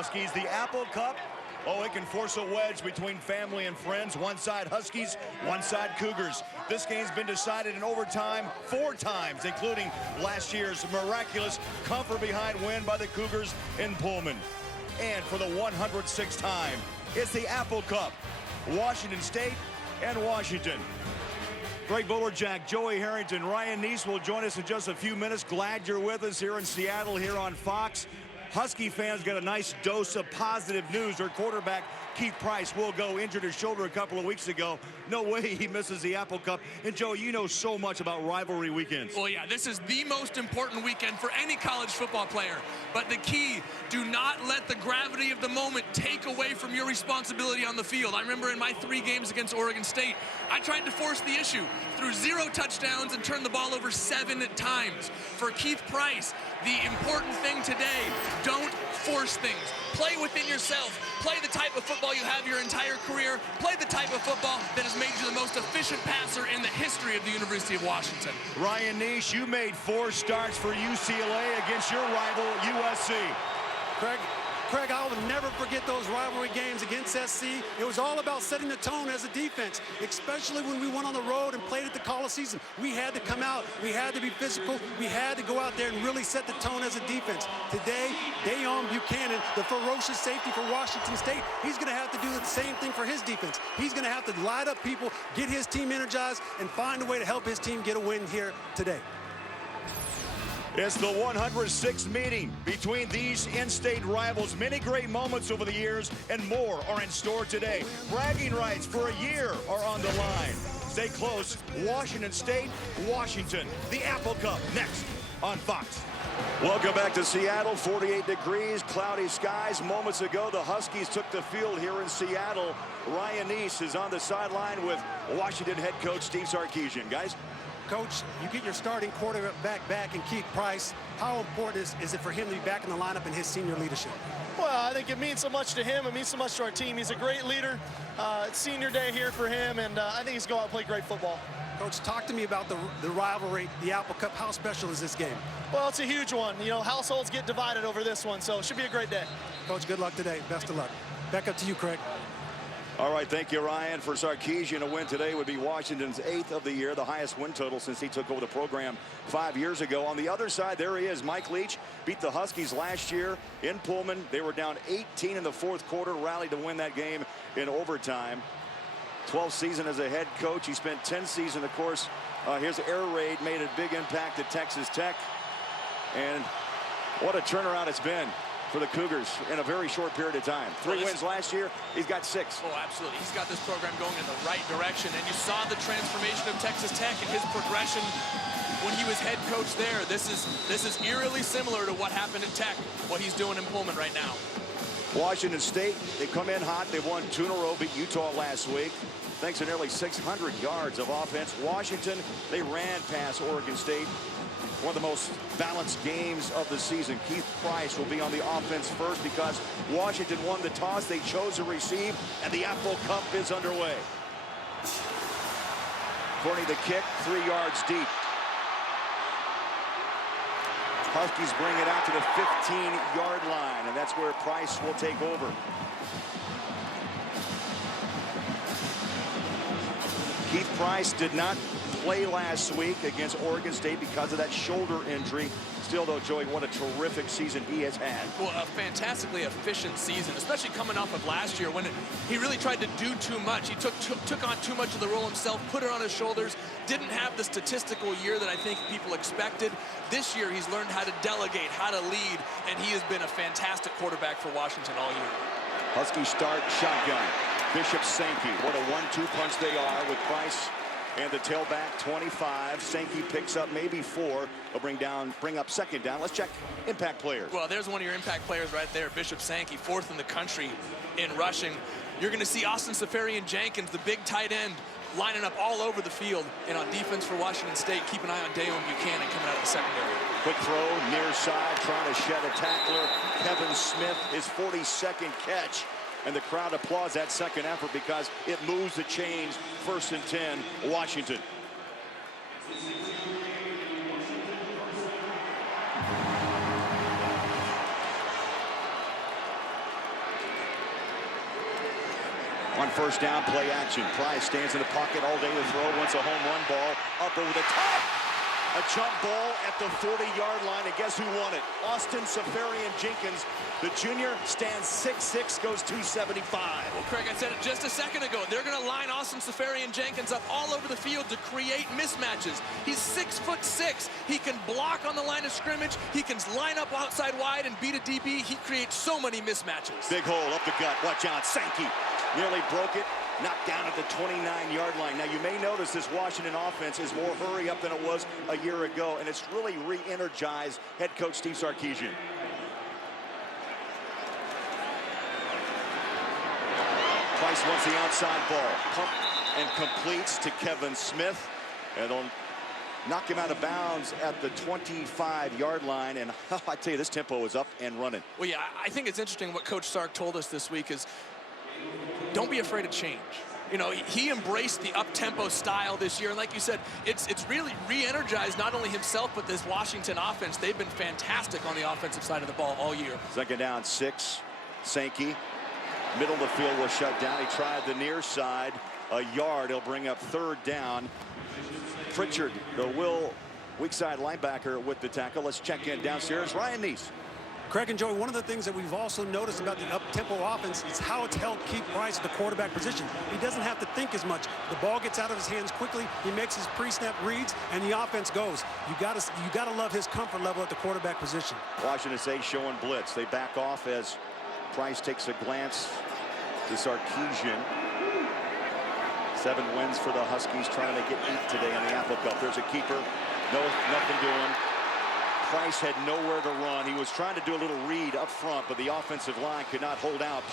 Huskies. The Apple Cup, oh, it can force a wedge between family and friends. One side Huskies, one side Cougars. This game's been decided in overtime 4 times, including last year's miraculous come-from-behind win by the Cougars in Pullman. And for the 106th time, it's the Apple Cup. Washington State and Washington. Greg Bolerjack, Joey Harrington, Ryan Neese will join us in just a few minutes. Glad you're with us here in Seattle, here on Fox. Husky fans got a nice dose of positive news. Their quarterback, Keith Price, will go, injured his shoulder a couple of weeks ago. No way he misses the Apple Cup. And, Joe, you know so much about rivalry weekends. Well, yeah, this is the most important weekend for any college football player. But the key, do not let the gravity of the moment take away from your responsibility on the field. I remember in my 3 games against Oregon State, I tried to force the issue, threw 0 touchdowns and turned the ball over 7 times. For Keith Price, the important thing today, don't force things. Play within yourself. Play the type of football you have your entire career. Play the type of football that has made you the most efficient passer in the history of the University of Washington. Ryan Neese, you made 4 starts for UCLA against your rival, USC. Craig, I will never forget those rivalry games against SC. It was all about setting the tone as a defense, especially when we went on the road and played at the Coliseum. We had to come out. We had to be physical. We had to go out there and really set the tone as a defense. Today, Dayon Buchanan, the ferocious safety for Washington State, he's going to have to do the same thing for his defense. He's going to have to light up people, get his team energized, and find a way to help his team get a win here today. It's the 106th meeting between these in-state rivals. Many great moments over the years, and more are in store today. Bragging rights for a year are on the line. Stay close. Washington State, Washington. The Apple Cup next on Fox. Welcome back to Seattle. 48 degrees, cloudy skies. Moments ago, the Huskies took the field here in Seattle. Ryan Neese is on the sideline with Washington head coach Steve Sarkisian. Guys? Coach, you get your starting quarterback back in Keith Price. How important is it for him to be back in the lineup in his senior leadership? Well, I think it means so much to him. It means so much to our team. He's a great leader. It's senior day here for him, and I think he's going to go out and play great football. Coach, talk to me about the rivalry, the Apple Cup. How special is this game? Well, it's a huge one. You know, households get divided over this one, so it should be a great day. Coach, good luck today. Best of luck. Back up to you, Craig. All right, thank you, Ryan. For Sarkisian, a win today would be Washington's 8th of the year, the highest win total since he took over the program 5 years ago. On the other side, there he is. Mike Leach beat the Huskies last year in Pullman. They were down 18 in the 4th quarter, rallied to win that game in overtime. 12th season as a head coach. He spent 10 seasons, of course. His air raid made a big impact at Texas Tech. And what a turnaround it's been for the Cougars in a very short period of time. 3 wins last year. He's got 6. Oh, absolutely. He's got this program going in the right direction. And you saw the transformation of Texas Tech and his progression when he was head coach there. This is eerily similar to what happened at Tech, what he's doing in Pullman right now. Washington State, they come in hot. They won 2 in a row, beat Utah last week. Thanks to nearly 600 yards of offense. Washington, they ran past Oregon State. One of the most balanced games of the season. Keith Price will be on the offense first because Washington won the toss. They chose to receive, and the Apple Cup is underway. Forney the kick, 3 yards deep. Huskies bring it out to the 15-yard line, and that's where Price will take over. Keith Price did not play last week against Oregon State because of that shoulder injury. Still, though, Joey, what a terrific season he has had. Well, a fantastically efficient season, especially coming off of last year when he really tried to do too much. He took on too much of the role himself, put it on his shoulders, didn't have the statistical year that I think people expected. This year, he's learned how to delegate, how to lead, and he has been a fantastic quarterback for Washington all year. Husky start shotgun. Bishop Sankey. What a 1-2 punch they are with Price and the tailback 25. Sankey picks up maybe 4. They'll bring up 2nd down. Let's check impact players. Well, there's one of your impact players right there, Bishop Sankey, 4th in the country in rushing. You're going to see Austin Safarian-Jenkins, the big tight end, lining up all over the field. And on defense for Washington State, keep an eye on Dayon Buchanan coming out of the secondary. Quick throw, near side, trying to shed a tackler. Kevin Smith, his 42nd catch. And the crowd applauds that second effort because it moves the chains. 1st and 10, Washington. first down, play action. Price stands in the pocket all day to throw. Wants a home run ball up over the top. A jump ball at the 40-yard line, and guess who won it? Austin Safarian-Jenkins. The junior stands 6'6", goes 275. Well, Craig, I said it just a second ago. They're going to line Austin Safarian-Jenkins up all over the field to create mismatches. He's 6'6". He can block on the line of scrimmage. He can line up outside wide and beat a DB. He creates so many mismatches. Big hole up the gut. Watch out. Sankey nearly broke it. Knocked down at the 29-yard line. Now, you may notice this Washington offense is more hurry up than it was a year ago, and it's really re-energized head coach Steve Sarkisian. Price wants the outside ball. Pump and completes to Kevin Smith. And they'll knock him out of bounds at the 25-yard line. And I tell you, this tempo is up and running. Well, yeah, I think it's interesting what Coach Sark told us this week is don't be afraid of change. You know, he embraced the up-tempo style this year, and like you said, it's really re-energized not only himself but this Washington offense. They've been fantastic on the offensive side of the ball all year. Second down, 6. Sankey, middle of the field was shut down. He tried the near side, a yard. He'll bring up third down. Pritchard, the weak side linebacker, with the tackle. Let's check in downstairs. Ryan Neese. Craig and Joey, one of the things that we've also noticed about the up-tempo offense is how it's helped keep Price at the quarterback position. He doesn't have to think as much. The ball gets out of his hands quickly. He makes his pre-snap reads, and the offense goes. You gotta love his comfort level at the quarterback position. Washington State showing blitz. They back off as Price takes a glance to Sarkisian. 7 wins for the Huskies, trying to get 8 today in the Apple Cup. There's a keeper. Nothing doing. Price had nowhere to run. He was trying to do a little read up front, but the offensive line could not hold out.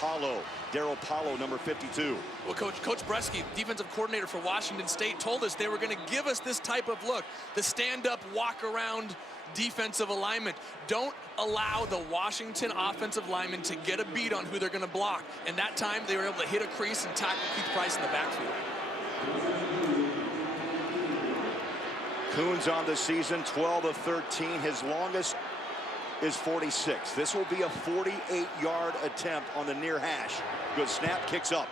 Daryl Paulo, number 52. Well, Coach Bresky, defensive coordinator for Washington State, told us they were going to give us this type of look, the stand-up, walk-around defensive alignment. Don't allow the Washington offensive linemen to get a beat on who they're going to block. And that time, they were able to hit a crease and tackle Keith Price in the backfield. Coons on the season, 12 of 13. His longest is 46. This will be a 48-yard attempt on the near hash. Good snap, kicks up.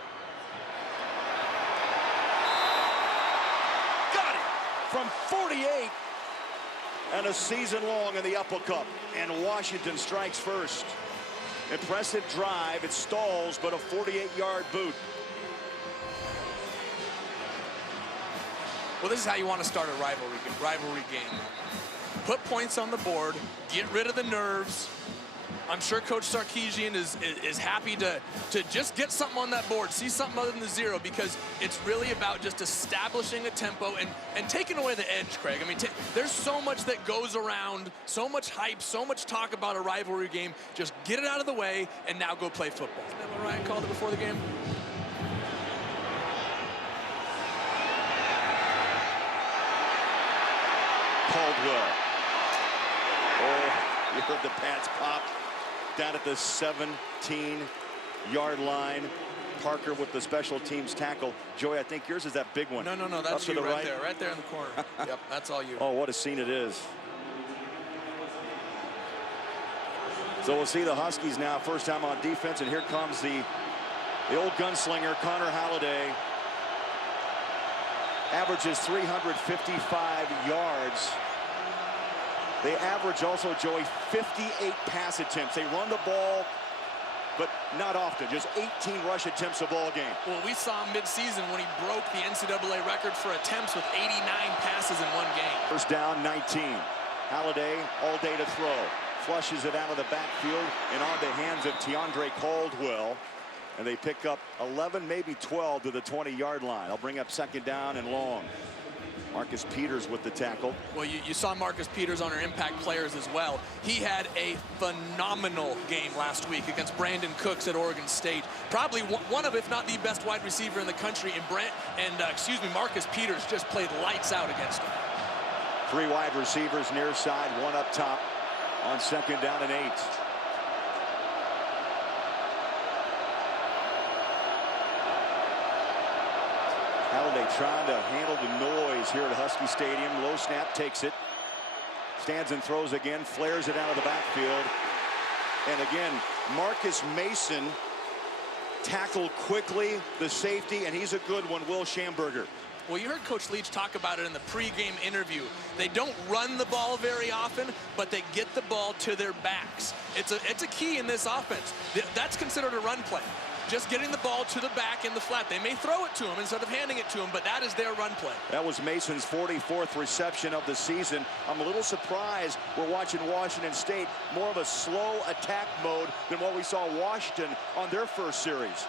Got it from 48, and a season long in the Apple Cup. And Washington strikes first. Impressive drive. It stalls, but a 48-yard boot. Well, this is how you want to start a rivalry game. Put points on the board, get rid of the nerves. I'm sure Coach Sarkisian is happy to just get something on that board, see something other than the 0, because it's really about just establishing a tempo and taking away the edge, Craig. I mean, there's so much that goes around, so much hype, so much talk about a rivalry game. Just get it out of the way and now go play football. Isn't that what Ryan called it before the game? Caldwell. Oh, you heard the pads pop down at the 17-yard line. Parker with the special teams tackle. Joey, I think yours is that big one. No, that's you right there in the corner. Yep, that's all you. Oh, what a scene it is. So we'll see the Huskies now, first time on defense, and here comes the old gunslinger, Connor Halladay. Averages 355 yards. They average also, Joey, 58 pass attempts. They run the ball, but not often. Just 18 rush attempts a ball game. Well, we saw him mid-season when he broke the NCAA record for attempts with 89 passes in one game. First down, 19. Halladay all day to throw. Flushes it out of the backfield and on the hands of Teandre Caldwell. And they pick up 11, maybe 12 to the 20-yard line. I'll bring up second down and long. Marcus Peters with the tackle. Well, you saw Marcus Peters on our impact players as well. He had a phenomenal game last week against Brandon Cooks at Oregon State. Probably one of, if not the best wide receiver in the country. And Marcus Peters just played lights out against him. 3 wide receivers near side, 1 up top on second down and 8. Halladay trying to handle the noise here at Husky Stadium. Low snap, takes it. Stands and throws again, flares it out of the backfield. And again, Marcus Mason tackled quickly, the safety, and he's a good one, Will Schamberger. Well, you heard Coach Leach talk about it in the pregame interview. They don't run the ball very often, but they get the ball to their backs. It's a key in this offense. That's considered a run play. Just getting the ball to the back in the flat. They may throw it to him instead of handing it to him, but that is their run play. That was Mason's 44th reception of the season. I'm a little surprised we're watching Washington State more of a slow attack mode than what we saw Washington on their first series.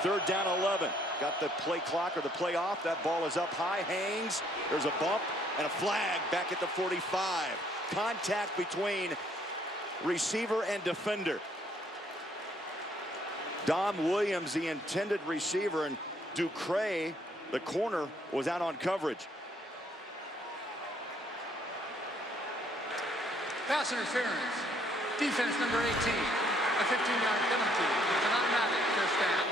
3rd down 11. Got the play clock or the play off. That ball is up high, hangs. There's a bump and a flag back at the 45. Contact between receiver and defender. Dom Williams, the intended receiver, and Ducray, the corner, was out on coverage. Pass interference. Defense number 18. A 15-yard penalty. It's an automatic first down.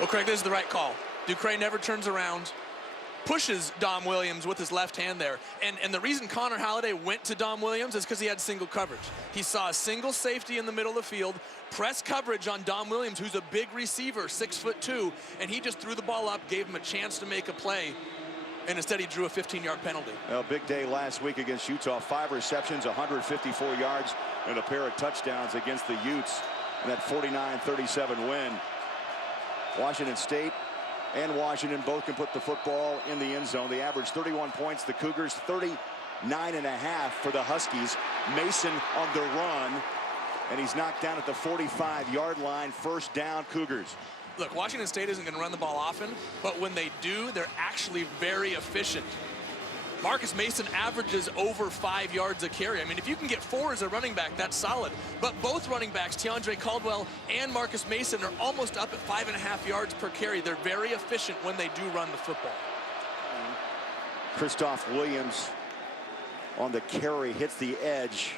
Well, Craig, this is the right call. Ducray never turns around, pushes Dom Williams with his left hand there. And the reason Connor Halladay went to Dom Williams is because he had single coverage. He saw a single safety in the middle of the field, press coverage on Dom Williams, who's a big receiver, 6'2", and he just threw the ball up, gave him a chance to make a play, and instead he drew a 15-yard penalty. Well, big day last week against Utah. 5 receptions, 154 yards, and a pair of touchdowns against the Utes in that 49-37 win. Washington State and Washington both can put the football in the end zone. They average 31 points. The Cougars 39.5 for the Huskies. Mason on the run, and he's knocked down at the 45-yard line. First down, Cougars. Look, Washington State isn't going to run the ball often, but when they do, they're actually very efficient. Marcus Mason averages over 5 yards a carry. I mean, if you can get 4 as a running back, that's solid. But both running backs, Teandre Caldwell and Marcus Mason, are almost up at 5.5 yards per carry. They're very efficient when they do run the football. Christoph Williams on the carry hits the edge,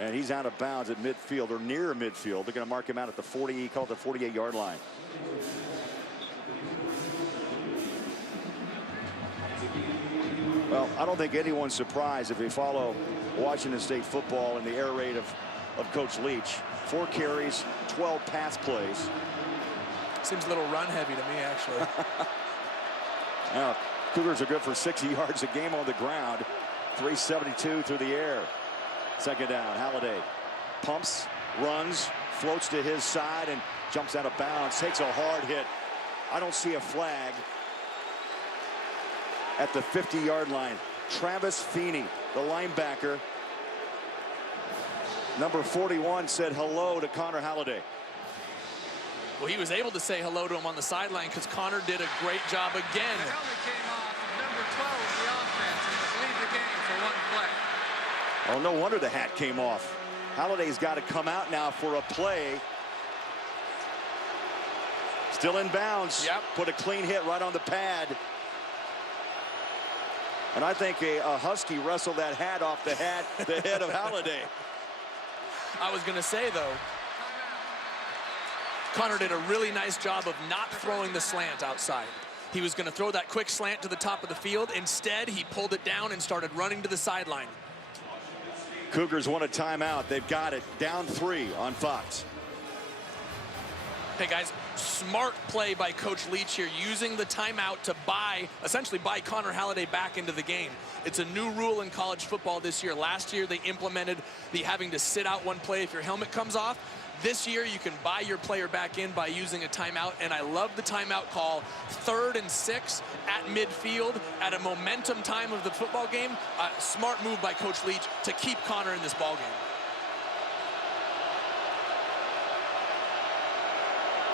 and he's out of bounds at midfield or near midfield. They're going to mark him out at the 40, call it the 48-yard line. Well, I don't think anyone's surprised if we follow Washington State football in the air raid of Coach Leach. 4 carries, 12 pass plays. Seems a little run heavy to me, actually. Now, Cougars are good for 60 yards a game on the ground. 372 through the air. 2nd down, Halladay pumps, runs, floats to his side, and jumps out of bounds. Takes a hard hit. I don't see a flag at the 50-yard line. Travis Feeney, the linebacker, number 41, said hello to Connor Halladay. Well, he was able to say hello to him on the sideline because Connor did a great job again. The helmet came off of number 12 of the offense and just leave the game for one play. Oh, no wonder the hat came off. Halladay's got to come out now for a play. Still in bounds. Yep. Put a clean hit right on the pad. And I think a Husky wrestled that hat off the head of Halladay. I was going to say, though, Connor did a really nice job of not throwing the slant outside. He was going to throw that quick slant to the top of the field. Instead, he pulled it down and started running to the sideline. Cougars want a timeout. They've got it. Down 3 on Fox. Hey, guys, smart play by Coach Leach here, using the timeout to essentially buy Connor Halladay back into the game. It's a new rule in college football this year. Last year, they implemented the having to sit out one play if your helmet comes off. This year, you can buy your player back in by using a timeout, and I love the timeout call. 3rd and 6 at midfield at a momentum time of the football game. Smart move by Coach Leach to keep Connor in this ball game.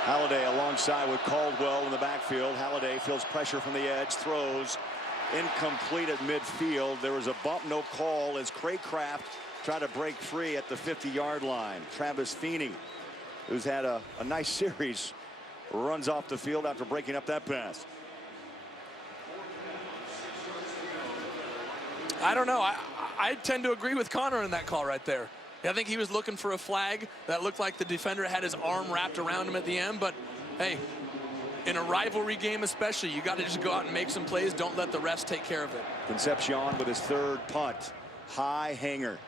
Halladay alongside with Caldwell in the backfield. Halladay feels pressure from the edge, throws incomplete at midfield. There was a bump, no call, as Craycraft tried to break free at the 50-yard line. Travis Feeney, who's had a nice series, runs off the field after breaking up that pass. I don't know. I tend to agree with Connor in that call right there. I think he was looking for a flag. That looked like the defender had his arm wrapped around him at the end. But, hey, in a rivalry game especially, you got to just go out and make some plays. Don't let the refs take care of it. Concepcion with his 3rd punt. High hanger.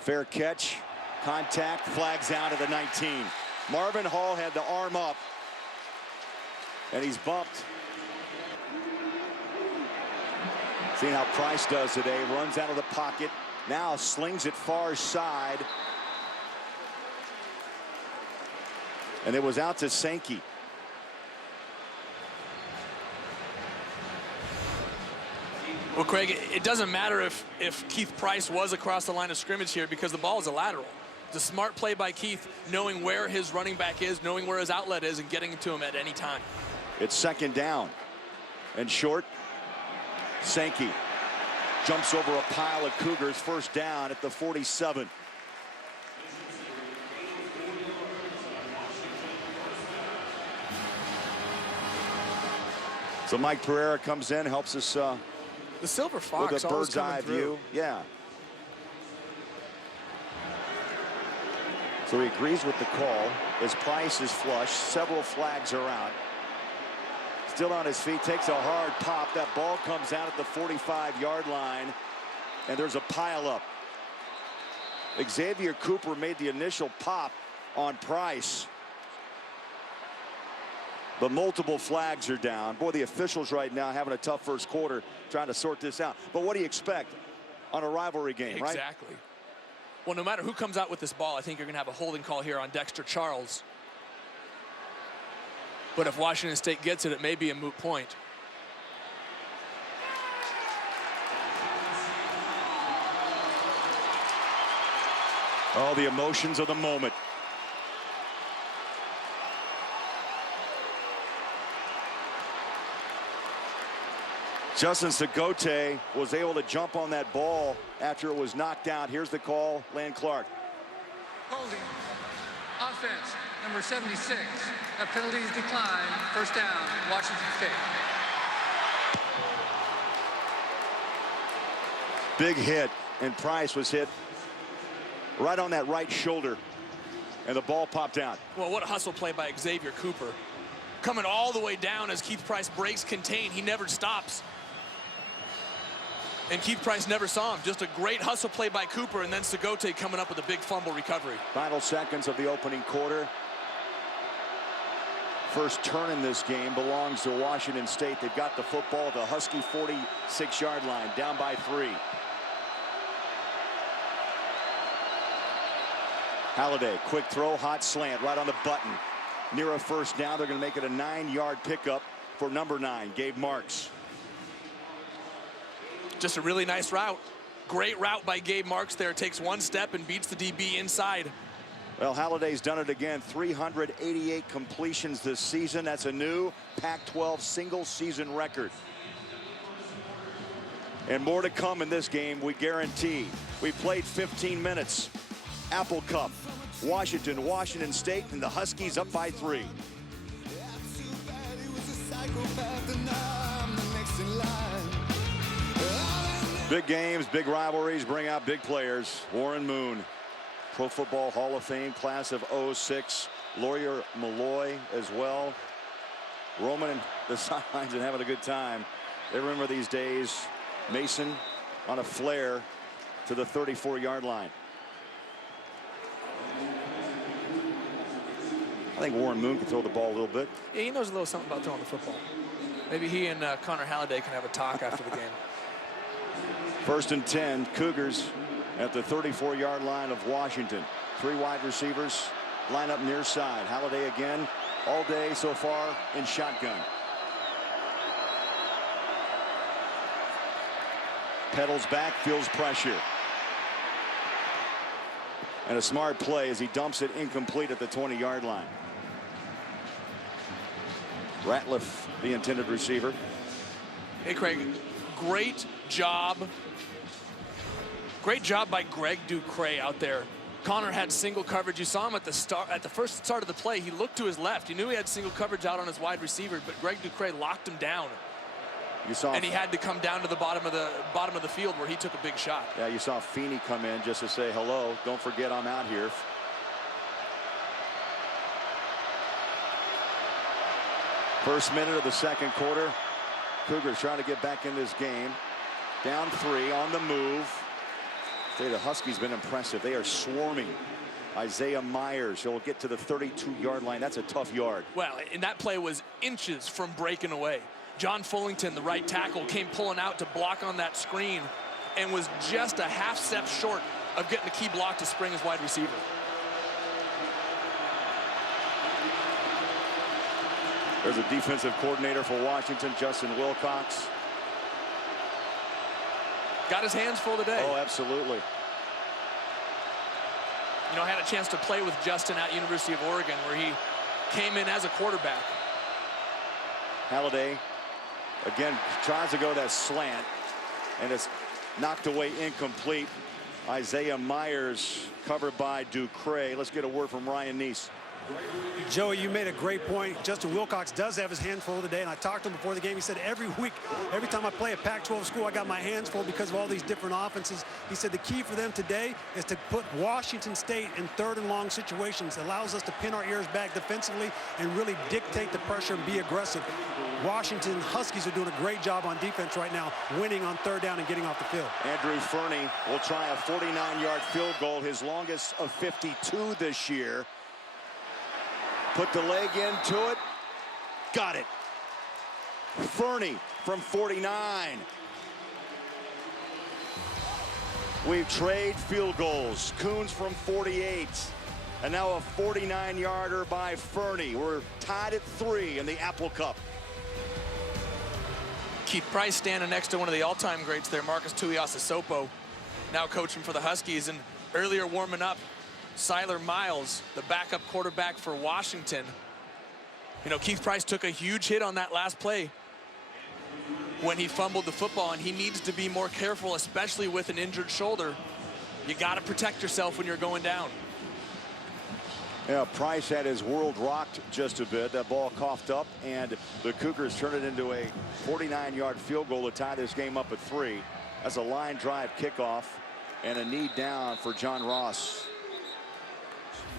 Fair catch. Contact. Flags out at the 19. Marvin Hall had the arm up, and he's bumped. Seeing how Price does today, runs out of the pocket, now slings it far side. And it was out to Sankey. Well, Craig, it doesn't matter if Keith Price was across the line of scrimmage here because the ball is a lateral. It's a smart play by Keith, knowing where his running back is, knowing where his outlet is, and getting to him at any time. It's second down and short. Sankey jumps over a pile of Cougars, first down at the 47. So Mike Pereira comes in, helps us the Silver Fox with a bird's eye view. Yeah. So he agrees with the call as Price is flush. Several flags are out. Still on his feet, takes a hard pop. That ball comes out at the 45-yard line, and there's a pile-up. Xavier Cooper made the initial pop on Price. But multiple flags are down. Boy, the officials right now having a tough first quarter trying to sort this out. But what do you expect on a rivalry game, right? Exactly. Well, no matter who comes out with this ball, I think you're going to have a holding call here on Dexter Charles. But if Washington State gets it, it may be a moot point. Oh, the emotions of the moment. Justin Sagote was able to jump on that ball after it was knocked out. Here's the call, Land Clark. Holding. Offense, number 76. Penalties decline. First down, Washington State. Big hit, and Price was hit right on that right shoulder, and the ball popped out. Well, what a hustle play by Xavier Cooper. Coming all the way down as Keith Price breaks contain. He never stops. And Keith Price never saw him. Just a great hustle play by Cooper, and then Sagote coming up with a big fumble recovery. Final seconds of the opening quarter. First turn in this game belongs to Washington State. They've got the football at the Husky 46-yard line, down by 3. Halladay, quick throw, hot slant, right on the button. Near a first down. They're going to make it a 9-yard pickup for number 9, Gabe Marks. Just a really nice route. Great route by Gabe Marks there. Takes one step and beats the DB inside. Well, Halladay's done it again. 388 completions this season. That's a new Pac-12 single-season record. And more to come in this game, we guarantee. We played 15 minutes. Apple Cup, Washington State, and the Huskies up by 3. Big games, big rivalries bring out big players. Warren Moon, Pro Football Hall of Fame class of '06. Lawyer Malloy as well. Roman and the sidelines and having a good time. They remember these days. Mason on a flare to the 34-yard line. I think Warren Moon can throw the ball a little bit. Yeah, he knows a little something about throwing the football. Maybe he and Connor Halladay can have a talk after the game. First and 10, Cougars at the 34-yard line of Washington. 3 wide receivers line up near side. Halladay again all day so far in shotgun. Pedals back, feels pressure. And a smart play as he dumps it incomplete at the 20-yard line. Ratliff, the intended receiver. Hey, Craig, great job. Great job by Greg Ducray out there. Connor had single coverage. You saw him at the first start of the play. He looked to his left. He knew he had single coverage out on his wide receiver, but Greg Ducray locked him down. You saw, and he had to come down to the bottom of the field where he took a big shot. Yeah, you saw Feeney come in just to say hello. Don't forget I'm out here. First minute of the second quarter. Cougars trying to get back in this game. Down 3 on the move. The Huskies been impressive. They are swarming Isaiah Myers, he'll get to the 32-yard line. That's a tough yard. Well, and that play was inches from breaking away. John Fullington, the right tackle, came pulling out to block on that screen and was just a half step short of getting a key block to spring his wide receiver. There's a defensive coordinator for Washington, Justin Wilcox. Got his hands full today. Oh, absolutely. You know, I had a chance to play with Justin at University of Oregon, where he came in as a quarterback. Halladay, again, tries to go that slant, and it's knocked away incomplete. Isaiah Myers covered by Ducre. Let's get a word from Ryan Neese. Joey, you made a great point. Justin Wilcox does have his hands full today, and I talked to him before the game. He said every week, every time I play a Pac-12 school, I got my hands full because of all these different offenses. He said the key for them today is to put Washington State in 3rd and long situations. It allows us to pin our ears back defensively and really dictate the pressure and be aggressive. Washington Huskies are doing a great job on defense right now, winning on 3rd down and getting off the field. Andrew Fernie will try a 49-yard field goal, his longest of 52 this year. Put the leg into it. Got it. Fernie from 49. We've traded field goals. Coons from 48. And now a 49-yarder by Fernie. We're tied at 3 in the Apple Cup. Keith Price standing next to one of the all-time greats there, Marcus Tuiasosopo, now coaching for the Huskies. And earlier warming up, Siler Miles, the backup quarterback for Washington. You know, Keith Price took a huge hit on that last play when he fumbled the football, and he needs to be more careful, especially with an injured shoulder. You got to protect yourself when you're going down. Yeah, Price had his world rocked just a bit. That ball coughed up, and the Cougars turned it into a 49-yard field goal to tie this game up at 3. That's a line drive kickoff and a knee down for John Ross.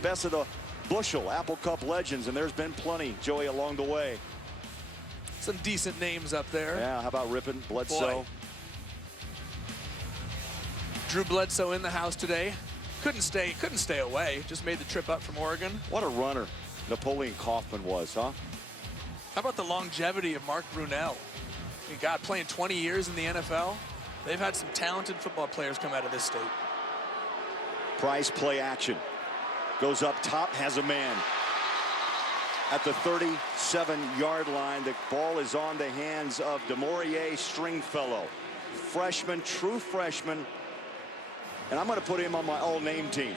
Best of the bushel, Apple Cup legends, and there's been plenty, Joey, along the way. Some decent names up there. Yeah, how about Rippon, Bledsoe? Boy. Drew Bledsoe in the house today. Couldn't stay away. Just made the trip up from Oregon. What a runner Napoleon Kaufman was, huh? How about the longevity of Mark Brunell? God, playing 20 years in the NFL. They've had some talented football players come out of this state. Price play action. Goes up top, has a man. At the 37-yard line, the ball is on the hands of DeMaurier Stringfellow. Freshman, true freshman. And I'm going to put him on my all-name team.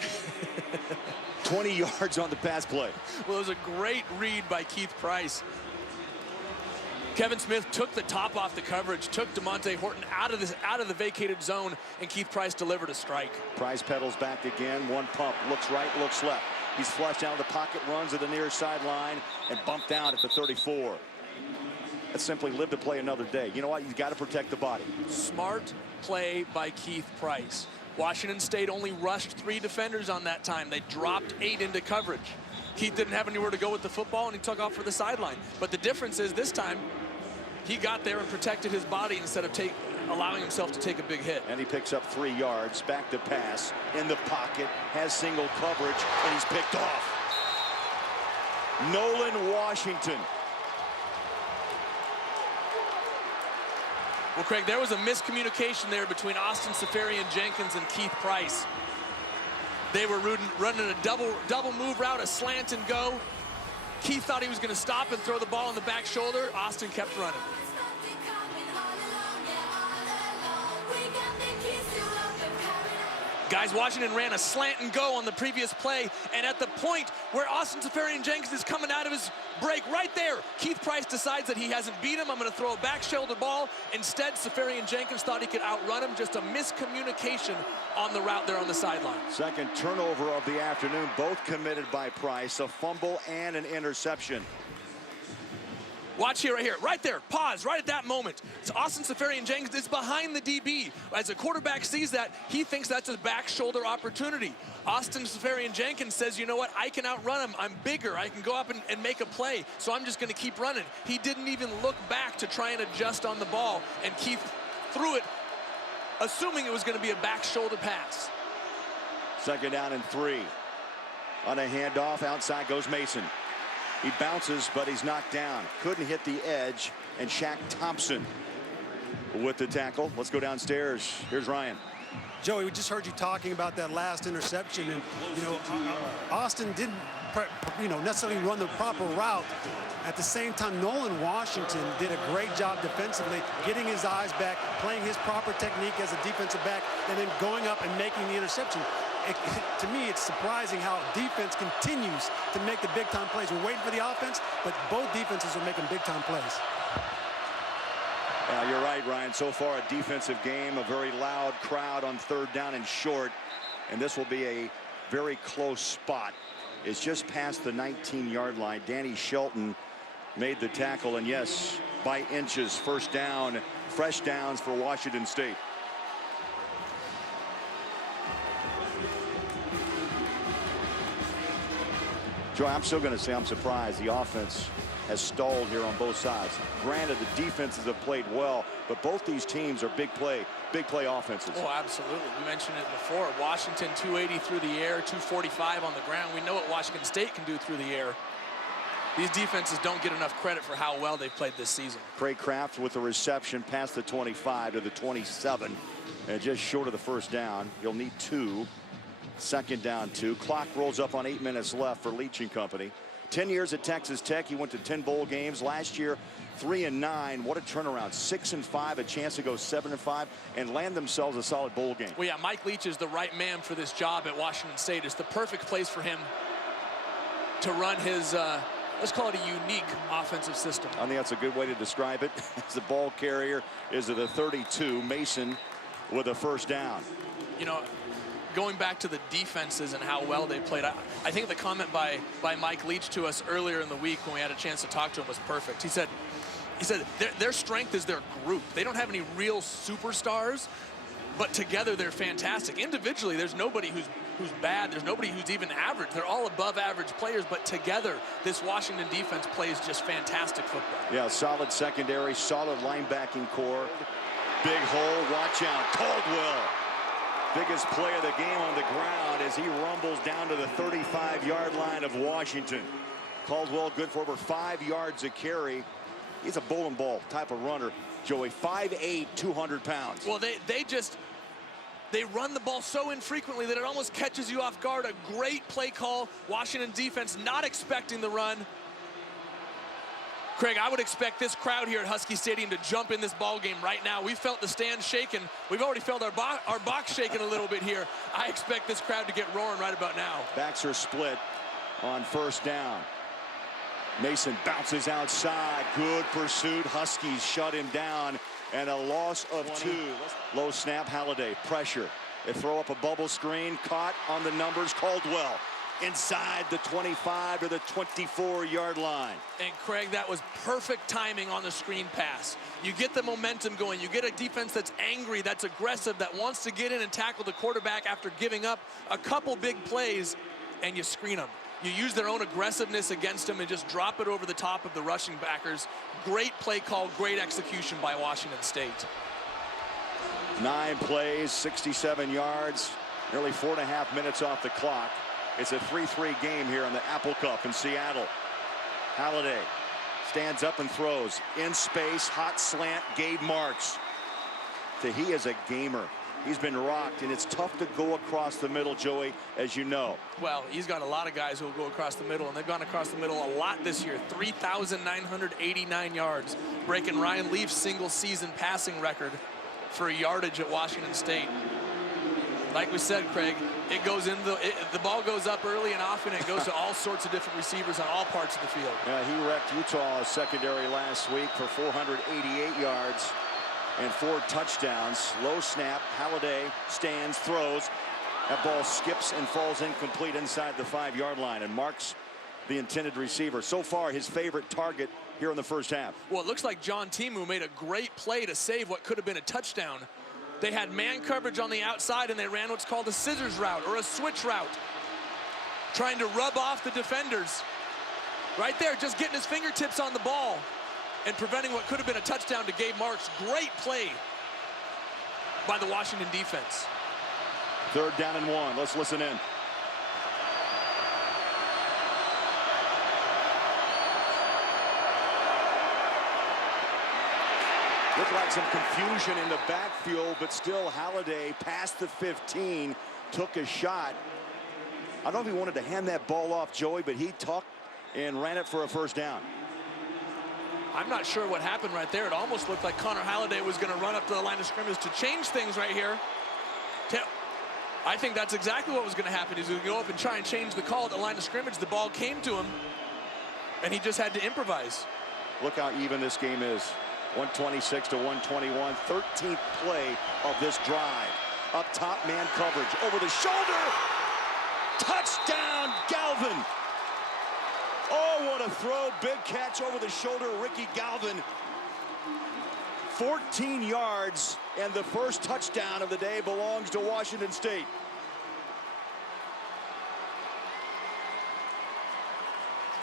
20 yards on the pass play. Well, it was a great read by Keith Price. Kevin Smith took the top off the coverage, took DeMonte Horton out of the vacated zone, and Keith Price delivered a strike. Price pedals back again, one pump, looks right, looks left. He's flushed out of the pocket, runs to the near sideline, and bumped down at the 34. That's simply live to play another day. You know what? You've got to protect the body. Smart play by Keith Price. Washington State only rushed 3 defenders on that time. They dropped 8 into coverage. Keith didn't have anywhere to go with the football, and he took off for the sideline. But the difference is this time, he got there and protected his body instead of allowing himself to take a big hit. And he picks up 3 yards, back to pass, in the pocket, has single coverage, and he's picked off. Nolan Washington. Well, Craig, there was a miscommunication there between Austin Seferian-Jenkins and Keith Price. They were running a double move route, a slant and go. Keith thought he was going to stop and throw the ball on the back shoulder. Austin kept running. Guys, Washington ran a slant and go on the previous play, and at the point where Austin Seferian-Jenkins is coming out of his break, right there, Keith Price decides that he hasn't beat him. I'm going to throw a back shoulder ball. Instead, Seferian-Jenkins thought he could outrun him. Just a miscommunication on the route there on the sideline. Second turnover of the afternoon, both committed by Price, a fumble and an interception. Watch here, right there, pause, right at that moment. So Austin Seferian-Jenkins is behind the DB. As a quarterback sees that, he thinks that's a back shoulder opportunity. Austin Seferian-Jenkins says, you know what, I can outrun him. I'm bigger, I can go up and make a play, so I'm just gonna keep running. He didn't even look back to try and adjust on the ball, and Keith threw it, assuming it was gonna be a back shoulder pass. Second down and 3. On a handoff, outside goes Mason. He bounces, but he's knocked down. Couldn't hit the edge, and Shaq Thompson with the tackle. Let's go downstairs. Here's Ryan. Joey, we just heard you talking about that last interception, and Austin didn't necessarily run the proper route. At the same time, Nolan Washington did a great job defensively, getting his eyes back, playing his proper technique as a defensive back, and then going up and making the interception. To me, it's surprising how defense continues to make the big-time plays. We're waiting for the offense, but both defenses are making big-time plays. You're right, Ryan. So far, a defensive game, a very loud crowd on third down and short, and this will be a very close spot. It's just past the 19-yard line. Danny Shelton made the tackle, and yes, by inches, first down, fresh downs for Washington State. Joy, I'm still going to say I'm surprised the offense has stalled here on both sides. Granted, the defenses have played well, but both these teams are big play offenses. Oh, absolutely. We mentioned it before. Washington 280 through the air, 245 on the ground. We know what Washington State can do through the air. These defenses don't get enough credit for how well they've played this season. Craig Kraft with the reception past the 25 to the 27, and just short of the first down. You'll need 2. Second down 2. Clock rolls up on 8 minutes left for Leach and company. 10 years at Texas Tech. He went to 10 bowl games last year. 3-9. What a turnaround. 6-5. A chance to go 7-5 and land themselves a solid bowl game. Well, yeah, Mike Leach is the right man for this job at Washington State. It's the perfect place for him to run his let's call it a unique offensive system. I think that's a good way to describe it. As the ball carrier is at the 32. Mason with a first down. Going back to the defenses and how well they played, I think the comment by Mike Leach to us earlier in the week when we had a chance to talk to him was perfect. He said their strength is their group. They don't have any real superstars, but together they're fantastic. Individually, there's nobody who's bad. There's nobody who's even average. They're all above average players, but together this Washington defense plays just fantastic football. Yeah, solid secondary, solid linebacking core. Big hole, watch out, Caldwell. Biggest play of the game on the ground as he rumbles down to the 35-yard line of Washington. Caldwell good for over 5 yards a carry. He's a bowling ball type of runner. Joey, 5'8", 200 pounds. Well, they run the ball so infrequently that it almost catches you off guard. A great play call. Washington defense not expecting the run. Craig, I would expect this crowd here at Husky Stadium to jump in this ball game right now. We felt the stands shaking. We've already felt our box shaking a little bit here. I expect this crowd to get roaring right about now. Backs are split on first down. Mason bounces outside. Good pursuit. Huskies shut him down. And a loss of 2. Low snap, Halladay. Pressure. They throw up a bubble screen. Caught on the numbers. Caldwell inside the 25 to the 24-yard line. And Craig, that was perfect timing on the screen pass. You get the momentum going. You get a defense that's angry, that's aggressive, that wants to get in and tackle the quarterback after giving up a couple big plays, and you screen them. You use their own aggressiveness against them and just drop it over the top of the rushing backers. Great play call, great execution by Washington State. 9 plays, 67 yards, nearly 4.5 minutes off the clock. It's a 3-3 game here in the Apple Cup in Seattle. Halladay stands up and throws. In space, hot slant, Gabe Marks. He is a gamer. He's been rocked, and it's tough to go across the middle, Joey, as you know. Well, he's got a lot of guys who will go across the middle, and they've gone across the middle a lot this year. 3,989 yards, breaking Ryan Leaf's single-season passing record for yardage at Washington State. Like we said, Craig, it goes in the ball goes up early and often. It goes to all sorts of different receivers on all parts of the field. Yeah, he wrecked Utah's secondary last week for 488 yards and 4 touchdowns. Low snap, Halladay stands, throws. That ball skips and falls incomplete inside the 5-yard line, and Marks the intended receiver. So far, his favorite target here in the first half. Well, it looks like John Timu made a great play to save what could have been a touchdown. They had man coverage on the outside, and they ran what's called a scissors route or a switch route, trying to rub off the defenders. Right there, just getting his fingertips on the ball and preventing what could have been a touchdown to Gabe Marks. Great play by the Washington defense. 3rd down and 1. Let's listen in. Looked like some confusion in the backfield, but still Halladay past the 15, took a shot. I don't know if he wanted to hand that ball off, Joey, but he tucked and ran it for a first down. I'm not sure what happened right there. It almost looked like Connor Halladay was going to run up to the line of scrimmage to change things right here. I think that's exactly what was going to happen. He's going to go up and try and change the call at the line of scrimmage. The ball came to him, and he just had to improvise. Look how even this game is. 126 to 121. 13th play of this drive. Up top, man coverage. Over the shoulder. Touchdown, Galvin. Oh, what a throw. Big catch over the shoulder, Ricky Galvin. 14 yards, and the first touchdown of the day belongs to Washington State.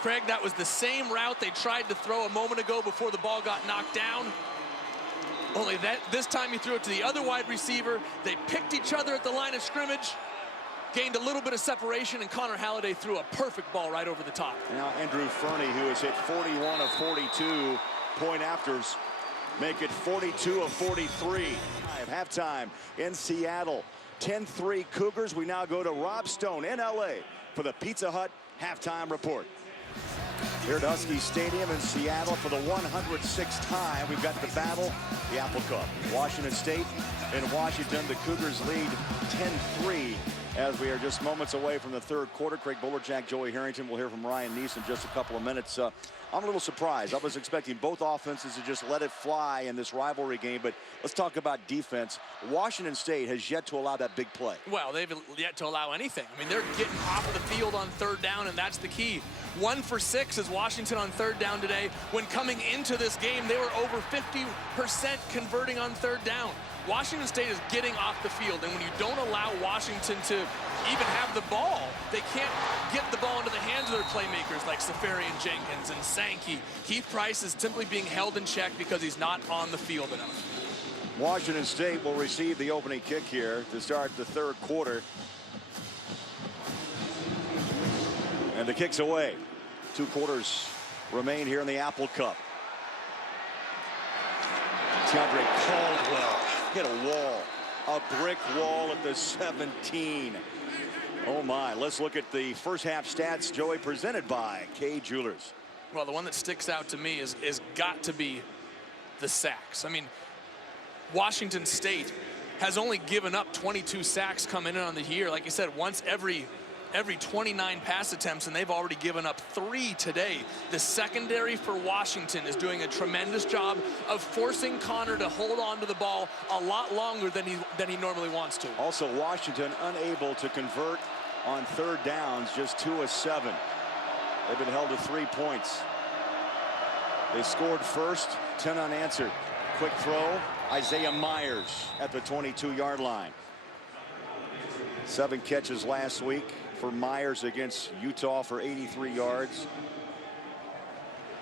Craig, that was the same route they tried to throw a moment ago before the ball got knocked down. Only that this time he threw it to the other wide receiver. They picked each other at the line of scrimmage, gained a little bit of separation, and Connor Halladay threw a perfect ball right over the top. Now Andrew Fernie, who has hit 41 of 42 point afters, make it 42 of 43. Halftime in Seattle. 10-3 Cougars. We now go to Rob Stone in LA for the Pizza Hut halftime report. Here at Huskies Stadium in Seattle for the 106th time, we've got the battle, the Apple Cup. Washington State in Washington. The Cougars lead 10-3 as we are just moments away from the third quarter. Craig Bolerjack, Joey Harrington. We'll hear from Ryan Neese in just a couple of minutes. I'm a little surprised. I was expecting both offenses to just let it fly in this rivalry game, but let's talk about defense. Washington State has yet to allow that big play. Well, they've yet to allow anything. I mean, they're getting off the field on third down, and that's the key. 1 for 6 is Washington on third down today. When coming into this game, they were over 50% converting on third down. Washington State is getting off the field, and when you don't allow Washington to even have the ball, they can't get the ball into the hands of their playmakers like Safarian Jenkins and Sankey. Keith Price is simply being held in check because he's not on the field enough. Washington State will receive the opening kick here to start the third quarter. And the kick's away. 2 quarters remain here in the Apple Cup. DeAndre Caldwell hit a wall, a brick wall at the 17. Oh my, let's look at the first half stats, Joey, presented by Kay Jewelers. Well, the one that sticks out to me is got to be the sacks. I mean, Washington State has only given up 22 sacks coming in on the year. Like you said, once every 29 pass attempts, and they've already given up 3 today. The secondary for Washington is doing a tremendous job of forcing Connor to hold on to the ball a lot longer than he normally wants to. Also, Washington unable to convert on third downs, just 2 of 7. They've been held to 3 points. They scored first, 10 unanswered. Quick throw, Isaiah Myers at the 22-yard line. 7 catches last week for Myers against Utah for 83 yards.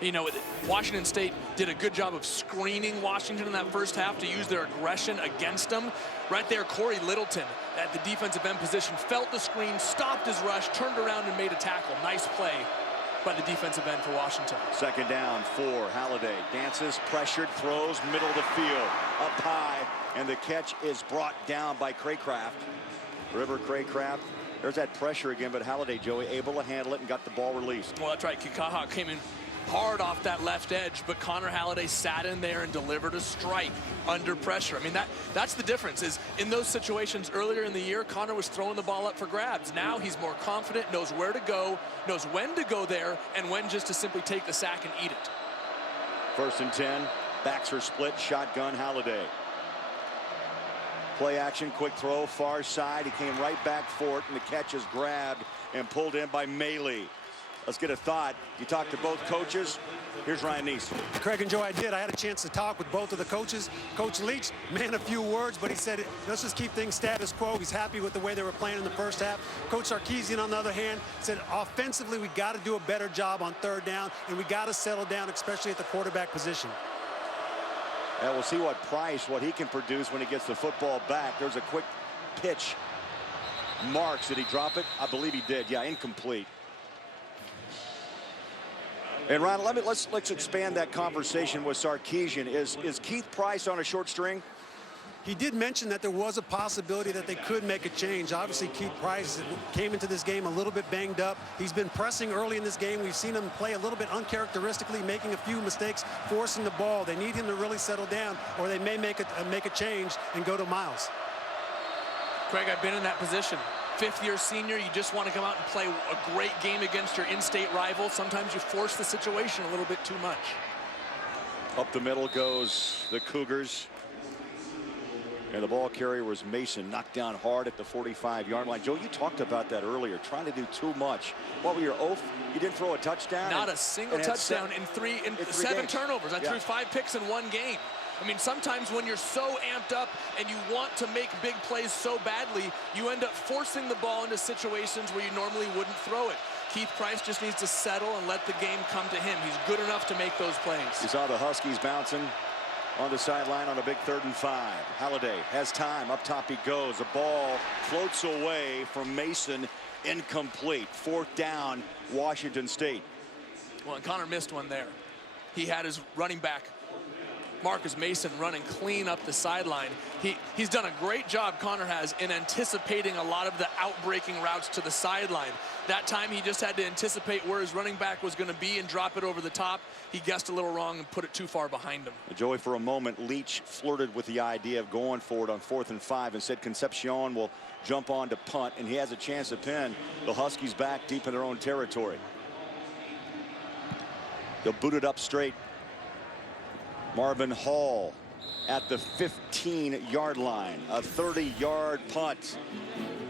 You know, Washington State did a good job of screening Washington in that first half to use their aggression against them. Right there, Corey Littleton at the defensive end position felt the screen, stopped his rush, turned around and made a tackle. Nice play by the defensive end for Washington. Second down for Halladay. Dances, pressured, throws, middle of the field, up high, and the catch is brought down by Craycraft. River Craycraft. There's that pressure again, but Halladay, Joey, able to handle it and got the ball released. Well, that's right. Kikaha came in hard off that left edge, but Connor Halladay sat in there and delivered a strike under pressure. I mean, that's the difference. Is in those situations earlier in the year, Connor was throwing the ball up for grabs. Now he's more confident, knows where to go, knows when to go there, and when just to simply take the sack and eat it. 1st and 10. Backs are split. Shotgun Halladay. Play action, quick throw, far side. He came right back for it, and the catch is grabbed and pulled in by Maley. Let's get a thought. You talked to both coaches. Here's Ryan Neese. Craig and Joe, I did. I had a chance to talk with both of the coaches. Coach Leach, man, a few words, but he said, let's just keep things status quo. He's happy with the way they were playing in the first half. Coach Sarkisian, on the other hand, said offensively, we got to do a better job on third down, and we got to settle down, especially at the quarterback position. And we'll see what Price, what he can produce when he gets the football back. There's a quick pitch. Marks, did he drop it? I believe he did. Yeah, incomplete. And Ron, let's expand that conversation with Sarkisian. Is Keith Price on a short string? He did mention that there was a possibility that they could make a change. Obviously, Keith Price came into this game a little bit banged up. He's been pressing early in this game. We've seen him play a little bit uncharacteristically, making a few mistakes, forcing the ball. They need him to really settle down, or they may make a change and go to Miles. Craig, I've been in that position. Fifth-year senior, you just want to come out and play a great game against your in-state rival. Sometimes you force the situation a little bit too much. Up the middle goes the Cougars. And the ball carrier was Mason, knocked down hard at the 45-yard line. Joe, you talked about that earlier, trying to do too much. What were your oath? You didn't throw a touchdown? Not a single touchdown in seven turnovers. I threw 5 picks in 1 game. I mean, sometimes when you're so amped up and you want to make big plays so badly, you end up forcing the ball into situations where you normally wouldn't throw it. Keith Price just needs to settle and let the game come to him. He's good enough to make those plays. You saw the Huskies bouncing on the sideline on a big 3rd and 5. Halladay has time. Up top he goes. The ball floats away from Mason. Incomplete. 4th down, Washington State. Well, and Connor missed one there. He had his running back, Marcus Mason, running clean up the sideline. He's done a great job, Connor has, in anticipating a lot of the outbreaking routes to the sideline. That time he just had to anticipate where his running back was going to be and drop it over the top. He guessed a little wrong and put it too far behind him. Joey, for a moment, Leach flirted with the idea of going for it on 4th and 5 and said Concepcion will jump on to punt, and he has a chance to pin the Huskies back deep in their own territory. They'll boot it up straight. Marvin Hall at the 15-yard line, a 30-yard punt.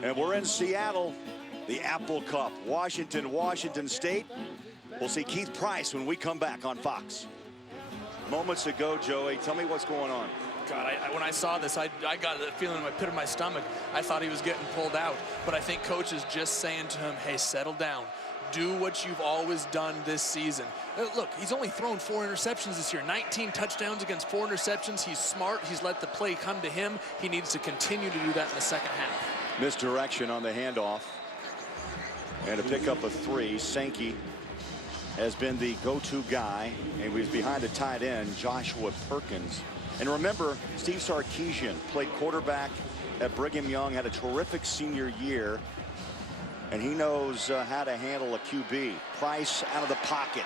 And we're in Seattle, the Apple Cup, Washington State. We'll see Keith Price when we come back on Fox. Moments ago, Joey, tell me what's going on. God, when I saw this, I got a feeling in my pit of my stomach. I thought he was getting pulled out. But I think coach is just saying to him, hey, settle down. Do what you've always done this season. Look, he's only thrown 4 interceptions this year. 19 touchdowns against 4 interceptions. He's smart. He's let the play come to him. He needs to continue to do that in the second half. Misdirection on the handoff. And to pick up a 3, Sankey has been the go-to guy, and he's behind the tight end, Joshua Perkins. And remember, Steve Sarkisian played quarterback at Brigham Young, had a terrific senior year, and he knows how to handle a QB. Price out of the pocket,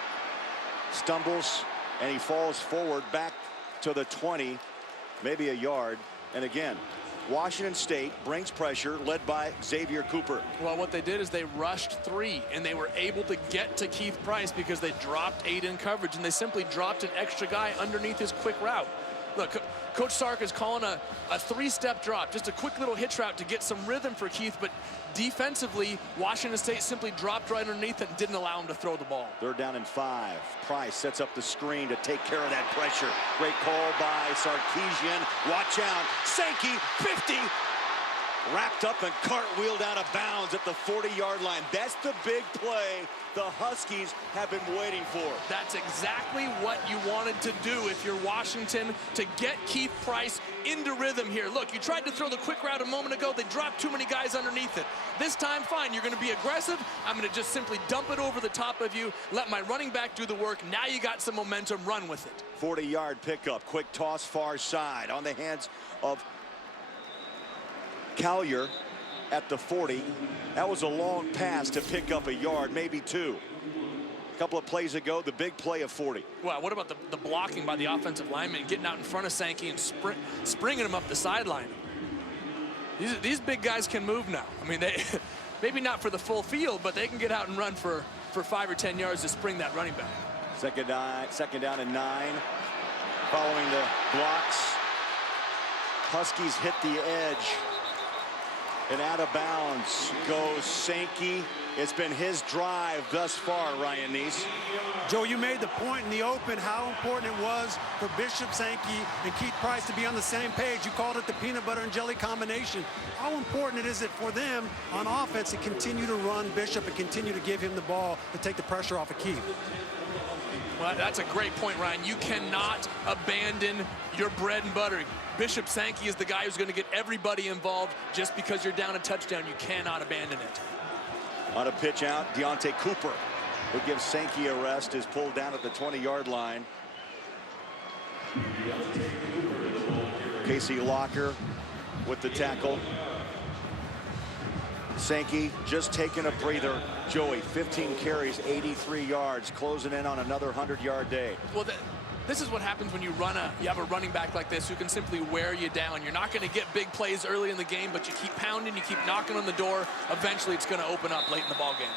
stumbles, and he falls forward back to the 20, maybe a yard. And again, Washington State brings pressure, led by Xavier Cooper. Well, what they did is they rushed 3, and they were able to get to Keith Price because they dropped 8 in coverage, and they simply dropped an extra guy underneath his quick route. Look, Coach Sark is calling a 3-step drop, just a quick little hitch route to get some rhythm for Keith, but defensively, Washington State simply dropped right underneath it and didn't allow him to throw the ball. 3rd down and 5. Price sets up the screen to take care of that pressure. Great call by Sarkisian. Watch out. Sankey, 50. Wrapped up and cartwheeled out of bounds at the 40-yard line. That's the big play the Huskies have been waiting for. That's exactly what you wanted to do if you're Washington, to get Keith Price into rhythm here. Look, you tried to throw the quick route a moment ago. They dropped too many guys underneath it. This time, fine, you're going to be aggressive. I'm going to just simply dump it over the top of you, let my running back do the work. Now you got some momentum, run with it. 40-yard pickup, quick toss far side on the hands of Collier at the 40. That was a long pass to pick up a yard, maybe 2. A couple of plays ago, the big play of 40. Well, what about the blocking by the offensive lineman, getting out in front of Sankey and springing him up the sideline? These big guys can move now. I mean, they maybe not for the full field, but they can get out and run for 5 or 10 yards to spring that running back. Second down and 9. Following the blocks, Huskies hit the edge. And out of bounds goes Sankey. It's been his drive thus far, Ryan Neese. Joe, you made the point in the open how important it was for Bishop Sankey and Keith Price to be on the same page. You called it the peanut butter and jelly combination. How important is it for them on offense to continue to run Bishop and continue to give him the ball to take the pressure off of Keith? Well, that's a great point, Ryan. You cannot abandon your bread and butter. Bishop Sankey is the guy who's going to get everybody involved. Just because you're down a touchdown, you cannot abandon it. On a pitch out, Deontay Cooper who gives Sankey a rest, is pulled down at the 20-yard line. Casey Locker with the tackle. Sankey just taking a breather. Joey, 15 carries, 83 yards, closing in on another 100-yard day. Well, this is what happens when you have a running back like this who can simply wear you down. You're not going to get big plays early in the game, but you keep pounding, you keep knocking on the door. Eventually, it's going to open up late in the ball game.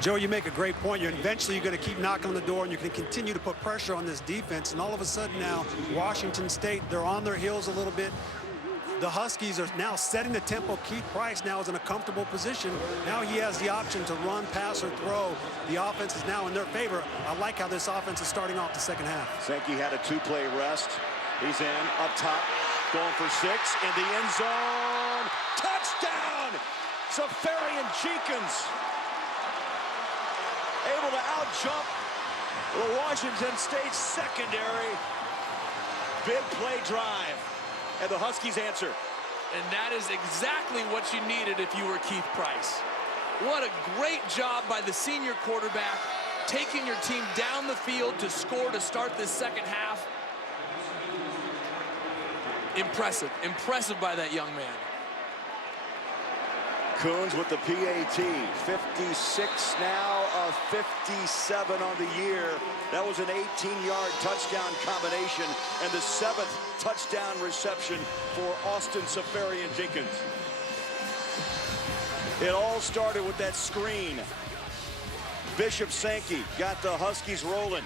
Joe, you make a great point. Eventually you're going to keep knocking on the door, and you can continue to put pressure on this defense. And all of a sudden now, Washington State, they're on their heels a little bit. The Huskies are now setting the tempo. Keith Price now is in a comfortable position. Now he has the option to run, pass, or throw. The offense is now in their favor. I like how this offense is starting off the second half. Sankey had a 2-play rest. He's in, up top, going for 6, in the end zone. Touchdown! Safarian Jenkins able to out-jump the Washington State secondary. Big play drive. And the Huskies answer. And that is exactly what you needed if you were Keith Price. What a great job by the senior quarterback, taking your team down the field to score to start this second half. Impressive, impressive by that young man. Coons with the PAT, 56 now, a 57 on the year. That was an 18-yard touchdown combination and the 7th touchdown reception for Austin Safarian Jenkins. It all started with that screen. Bishop Sankey got the Huskies rolling.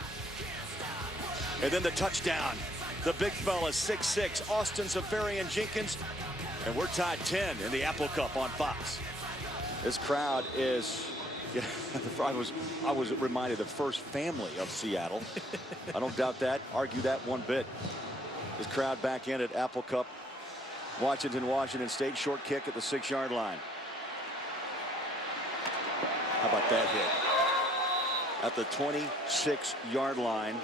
And then the touchdown. The big fella, 6'6", Austin Safarian Jenkins. And we're tied 10 in the Apple Cup on Fox. This crowd is, yeah, I was reminded of the first family of Seattle. I don't doubt that, argue that one bit. This crowd back in at Apple Cup. Washington State, short kick at the 6-yard line. How about that hit? At the 26-yard line.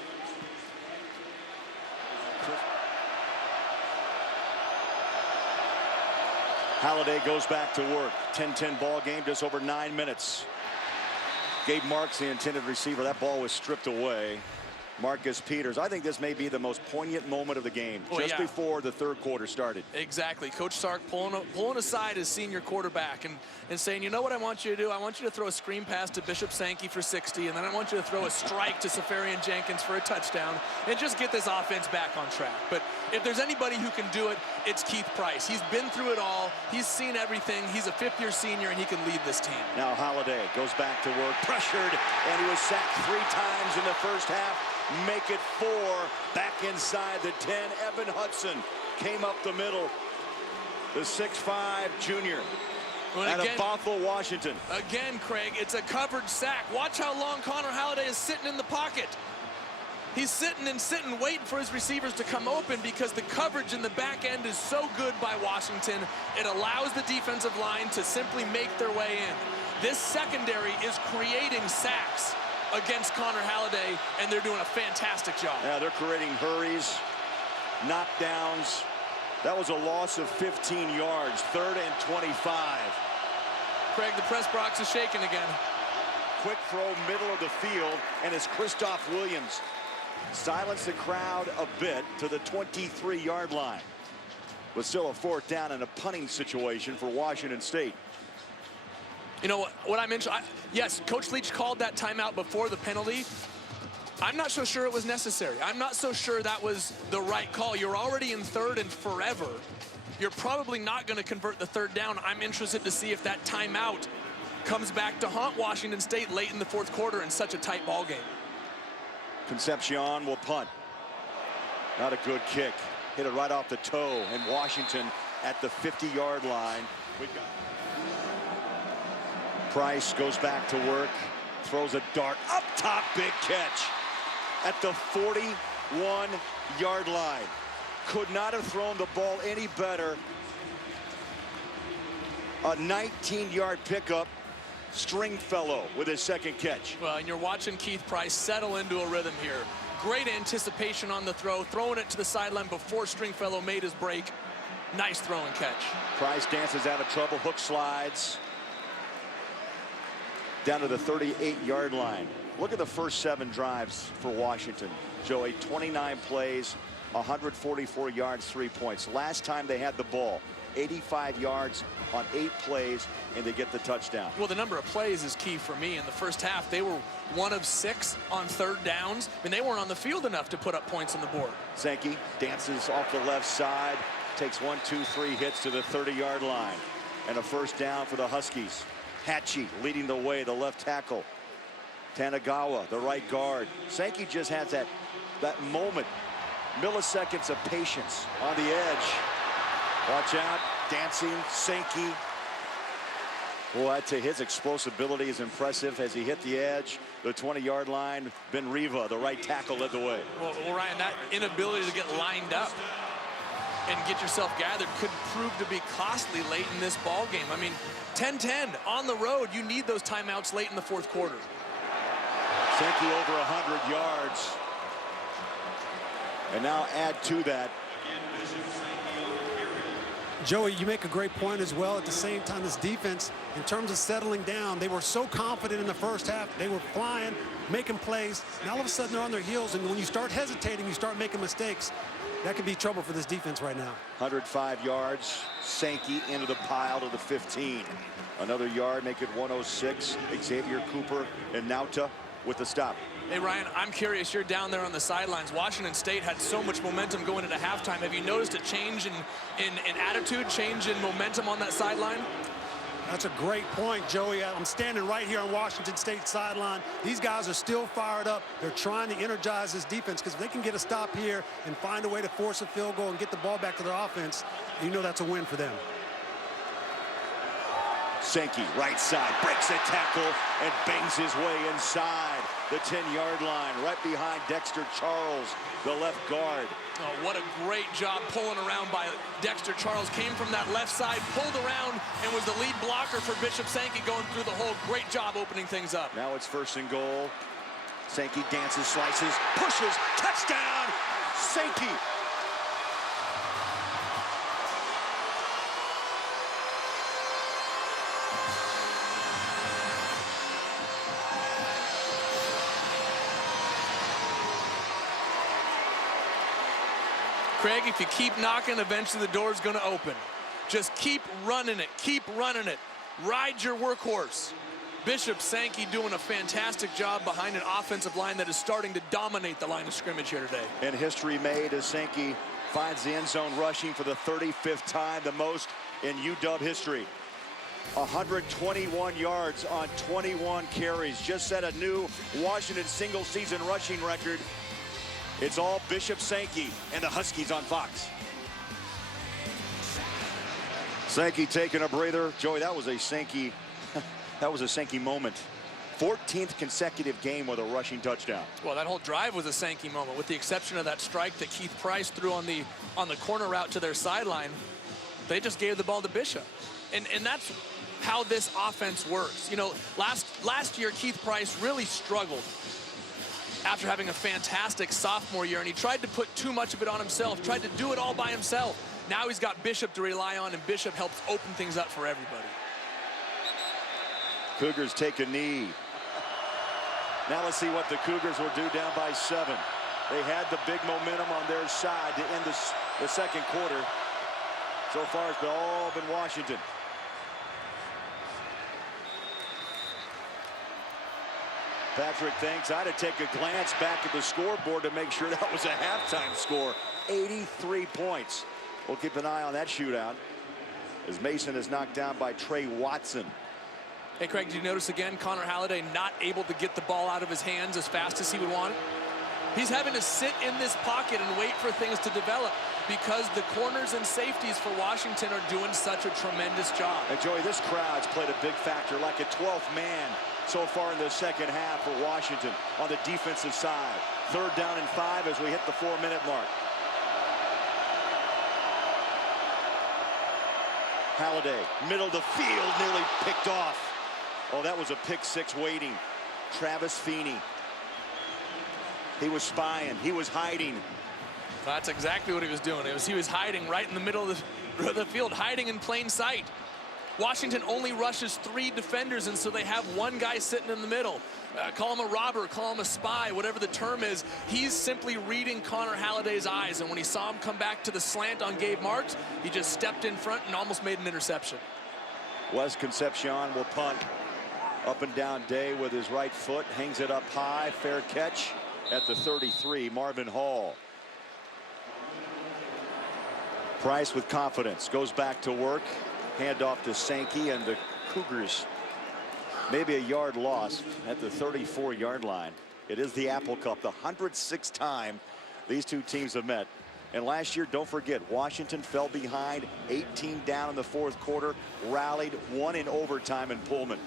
Halladay goes back to work. 10-10 ball game, just over 9 minutes. Gabe Marks, the intended receiver. That ball was stripped away. Marcus Peters. I think this may be the most poignant moment of the game, just before the third quarter started. Exactly. Coach Sark pulling aside his senior quarterback and saying, you know what I want you to do? I want you to throw a screen pass to Bishop Sankey for 60, and then I want you to throw a strike to Safarian Jenkins for a touchdown, and just get this offense back on track. But if there's anybody who can do it, it's Keith Price. He's been through it all. He's seen everything. He's a 5th-year senior, and he can lead this team. Now Halladay goes back to work, pressured, and he was sacked 3 times in the first half. Make it 4 back inside the 10. Evan Hudson came up the middle. The 6'5" junior out of Bothell, Washington. Again, Craig, it's a covered sack. Watch how long Connor Halladay is sitting in the pocket. He's sitting, waiting for his receivers to come open because the coverage in the back end is so good by Washington. It allows the defensive line to simply make their way in. This secondary is creating sacks against Connor Halladay, and they're doing a fantastic job. Yeah, they're creating hurries, knockdowns. That was a loss of 15 yards, 3rd and 25. Craig, the press box is shaking again. Quick throw, middle of the field, and it's Christoph Williams. Silence the crowd a bit to the 23-yard line. But still a 4th down and a punting situation for Washington State. You know what I mentioned? Yes, Coach Leach called that timeout before the penalty. I'm not so sure it was necessary. I'm not so sure that was the right call. You're already in 3rd and forever. You're probably not going to convert the 3rd down. I'm interested to see if that timeout comes back to haunt Washington State late in the 4th quarter in such a tight ball game. Concepcion will punt. Not a good kick. Hit it right off the toe, and Washington at the 50-yard line. Price goes back to work, throws a dart up top, big catch at the 41-yard line. Could not have thrown the ball any better. A 19-yard pickup. Stringfellow with his 2nd catch. Well, and you're watching Keith Price settle into a rhythm here. Great anticipation on the throw, throwing it to the sideline before Stringfellow made his break. Nice throw and catch. Price dances out of trouble, hook slides. down to the 38-yard line. Look at the first 7 drives for Washington. Joey, 29 plays, 144 yards, 3 points. Last time they had the ball, 85 yards on 8 plays, and they get the touchdown. Well, the number of plays is key for me. In the first half, they were 1 of 6 on 3rd downs. I mean, they weren't on the field enough to put up points on the board. Sankey dances off the left side, takes 1, 2, 3 hits to the 30-yard line, and a first down for the Huskies. Hatchie leading the way, the left tackle. Tanagawa, the right guard. Sankey just has that moment, milliseconds of patience on the edge. Watch out, dancing, Sankey. Well, I'd say his explosibility is impressive as he hit the edge, the 20-yard line. Ben Riva, the right tackle, led the way. Well, Ryan, that inability to get lined up and get yourself gathered could prove to be costly late in this ball game. I mean, 10-10 on the road. You need those timeouts late in the 4th quarter. Sankey over 100 yards. And now add to that. Joey, you make a great point as well. At the same time, this defense, in terms of settling down, they were so confident in the first half. They were flying, making plays, and all of a sudden they're on their heels. And when you start hesitating, you start making mistakes. That could be trouble for this defense right now. 105 yards. Sankey into the pile to the 15. Another yard, make it 106. Xavier Cooper and Nauta with the stop. Hey, Ryan, I'm curious. You're down there on the sidelines. Washington State had so much momentum going into halftime. Have you noticed a change in attitude, change in momentum on that sideline? That's a great point, Joey. I'm standing right here on Washington State sideline. These guys are still fired up. They're trying to energize this defense because if they can get a stop here and find a way to force a field goal and get the ball back to their offense, you know that's a win for them. Sankey, right side, breaks a tackle and bangs his way inside the 10-yard line, right behind Dexter Charles, the left guard. Oh, what a great job pulling around by Dexter Charles. Came from that left side, pulled around, and was the lead blocker for Bishop Sankey going through the hole. Great job opening things up. Now it's 1st and goal. Sankey dances, slices, pushes, touchdown, Sankey. Craig, if you keep knocking, eventually the door's going to open. Just keep running it. Keep running it. Ride your workhorse. Bishop Sankey doing a fantastic job behind an offensive line that is starting to dominate the line of scrimmage here today. And history made as Sankey finds the end zone rushing for the 35th time, the most in UW history. 121 yards on 21 carries. Just set a new Washington single-season rushing record. It's all Bishop Sankey and the Huskies on Fox. Sankey taking a breather. Joey, that was a Sankey moment. 14th consecutive game with a rushing touchdown. Well, that whole drive was a Sankey moment, with the exception of that strike that Keith Price threw on the corner route to their sideline. They just gave the ball to Bishop. And that's how this offense works. You know, last year Keith Price really struggled after having a fantastic sophomore year, and he tried to put too much of it on himself, tried to do it all by himself. Now he's got Bishop to rely on, and Bishop helps open things up for everybody. Cougars take a knee. Now let's see what the Cougars will do down by 7. They had the big momentum on their side to end the 2nd quarter. So far it's all been Washington. Patrick thinks I had to take a glance back at the scoreboard to make sure that was a halftime score. 83 points. We'll keep an eye on that shootout as Mason is knocked down by Trey Watson. Hey, Craig, did you notice again Connor Halladay not able to get the ball out of his hands as fast as he would want it? He's having to sit in this pocket and wait for things to develop because the corners and safeties for Washington are doing such a tremendous job. And Joey, this crowd's played a big factor, like a 12th man so far in the 2nd half for Washington on the defensive side. 3rd down and 5 as we hit the 4-minute mark. Halladay, middle of the field, nearly picked off. Oh, that was a pick 6 waiting. Travis Feeney. He was spying. He was hiding. That's exactly what he was doing. He was hiding right in the middle of the field, hiding in plain sight. Washington only rushes 3 defenders, and so they have 1 guy sitting in the middle. Call him a robber, call him a spy, whatever the term is. He's simply reading Connor Halladay's eyes, and when he saw him come back to the slant on Gabe Marks, he just stepped in front and almost made an interception. Wes Concepcion will punt. Up and down Day with his right foot, hangs it up high, fair catch at the 33, Marvin Hall. Price with confidence, goes back to work, handoff to Sankey, and the Cougars maybe a yard lost at the 34-yard line. It is the Apple Cup, the 106th time these two teams have met. And last year, don't forget, Washington fell behind, 18 down in the 4th quarter, rallied, won in overtime in Pullman.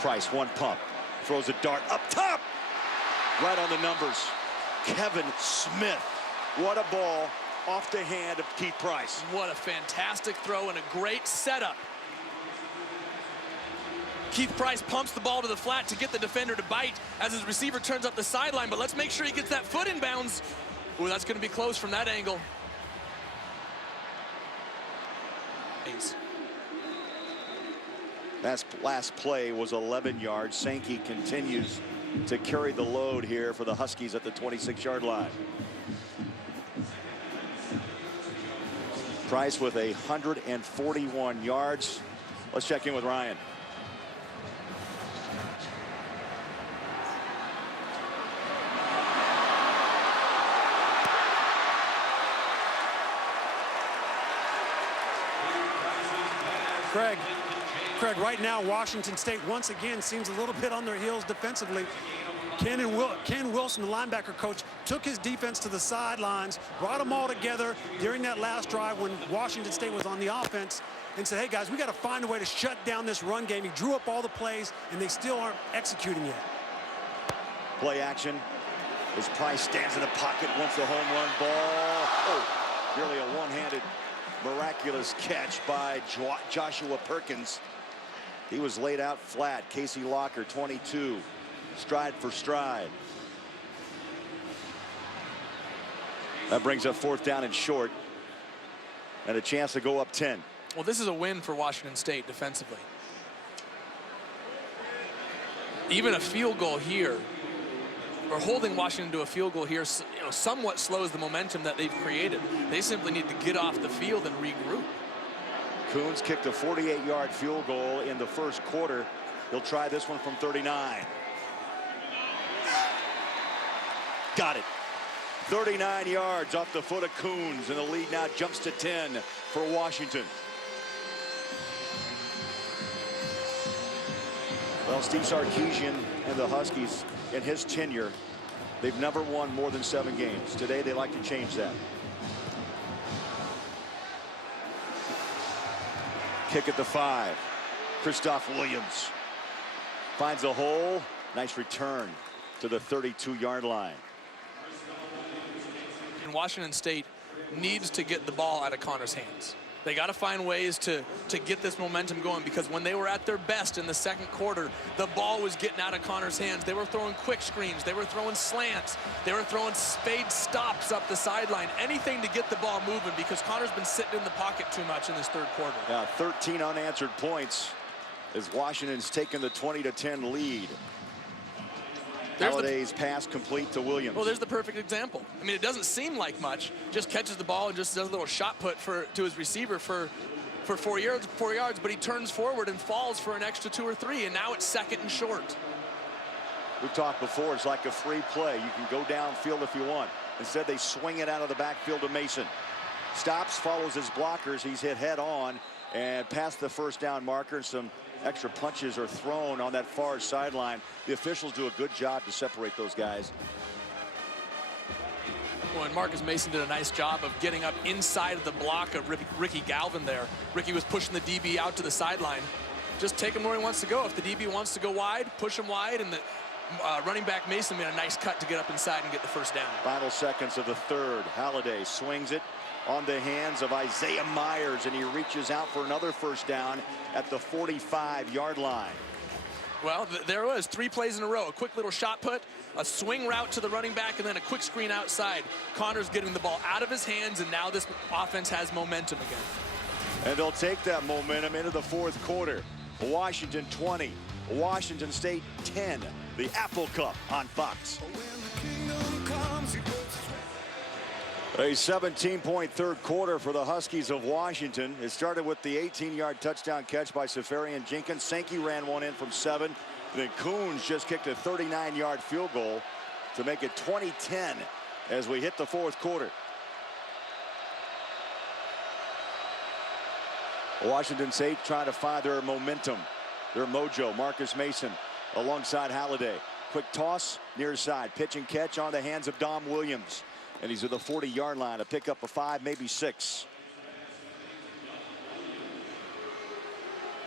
Price, one pump, throws a dart up top, right on the numbers. Kevin Smith, what a ball off the hand of Keith Price. What a fantastic throw and a great setup. Keith Price pumps the ball to the flat to get the defender to bite as his receiver turns up the sideline, but let's make sure he gets that foot in bounds. Ooh, that's going to be close from that angle. That last play was 11 yards. Sankey continues to carry the load here for the Huskies at the 26-yard line. Price with 141 yards. Let's check in with Ryan. Craig, right now Washington State once again seems a little bit on their heels defensively. Ken Wilson, the linebacker coach, took his defense to the sidelines, brought them all together during that last drive when Washington State was on the offense, and said, hey guys, we got to find a way to shut down this run game. He drew up all the plays, and they still aren't executing yet. Play action as Price stands in the pocket, wants the home run ball. Oh, nearly a one-handed miraculous catch by Joshua Perkins. He was laid out flat. Casey Locker, 22, stride for stride. That brings up 4th down and short, and a chance to go up 10. Well, this is a win for Washington State defensively. Even a field goal here, or holding Washington to a field goal here, somewhat slows the momentum that they've created. They simply need to get off the field and regroup. Coons kicked a 48-yard field goal in the 1st quarter. He'll try this one from 39. Got it. 39 yards off the foot of Coons, and the lead now jumps to 10 for Washington. Well, Steve Sarkisian and the Huskies, in his tenure, they've never won more than 7 games. Today, they like to change that. Kick at the 5. Christoph Williams finds a hole. Nice return to the 32-yard line. And Washington State needs to get the ball out of Connor's hands. They got to find ways to get this momentum going, because when they were at their best in the 2nd quarter, the ball was getting out of Connor's hands. They were throwing quick screens. They were throwing slants. They were throwing spade stops up the sideline. Anything to get the ball moving, because Connor's been sitting in the pocket too much in this 3rd quarter. Yeah, 13 unanswered points as Washington's taken the 20-10 lead. Halladay's pass complete to Williams. Well, there's the perfect example. I mean, it doesn't seem like much. Just catches the ball and just does a little shot put to his receiver for 4 yards, but he turns forward and falls for an extra 2 or 3, and now it's 2nd and short. We've talked before, it's like a free play. You can go downfield if you want. Instead, they swing it out of the backfield to Mason. Stops, follows his blockers. He's hit head on and past the 1st down marker, and some extra punches are thrown on that far sideline. The officials do a good job to separate those guys. Well, and Marcus Mason did a nice job of getting up inside of the block of Ricky Galvin there. Ricky was pushing the DB out to the sideline. Just take him where he wants to go. If the DB wants to go wide, push him wide, and the running back Mason made a nice cut to get up inside and get the 1st down. Final seconds of the 3rd. Halladay swings it on the hands of Isaiah Myers, and he reaches out for another 1st down at the 45-yard line. Well, there was 3 plays in a row. A quick little shot put, a swing route to the running back, and then a quick screen outside. Connor's getting the ball out of his hands, and now this offense has momentum again. And they'll take that momentum into the fourth quarter. Washington 20, Washington State 10. The Apple Cup on Fox. A 17-point third quarter for the Huskies of Washington. It started with the 18-yard touchdown catch by Safarian Jenkins. Sankey ran one in from 7. Then Coons just kicked a 39-yard field goal to make it 20-10 as we hit the fourth quarter. Washington State trying to find their momentum, their mojo. Marcus Mason alongside Halladay. Quick toss near side. Pitch and catch on the hands of Dom Williams. And he's at the 40-yard line to pick up a 5, maybe 6.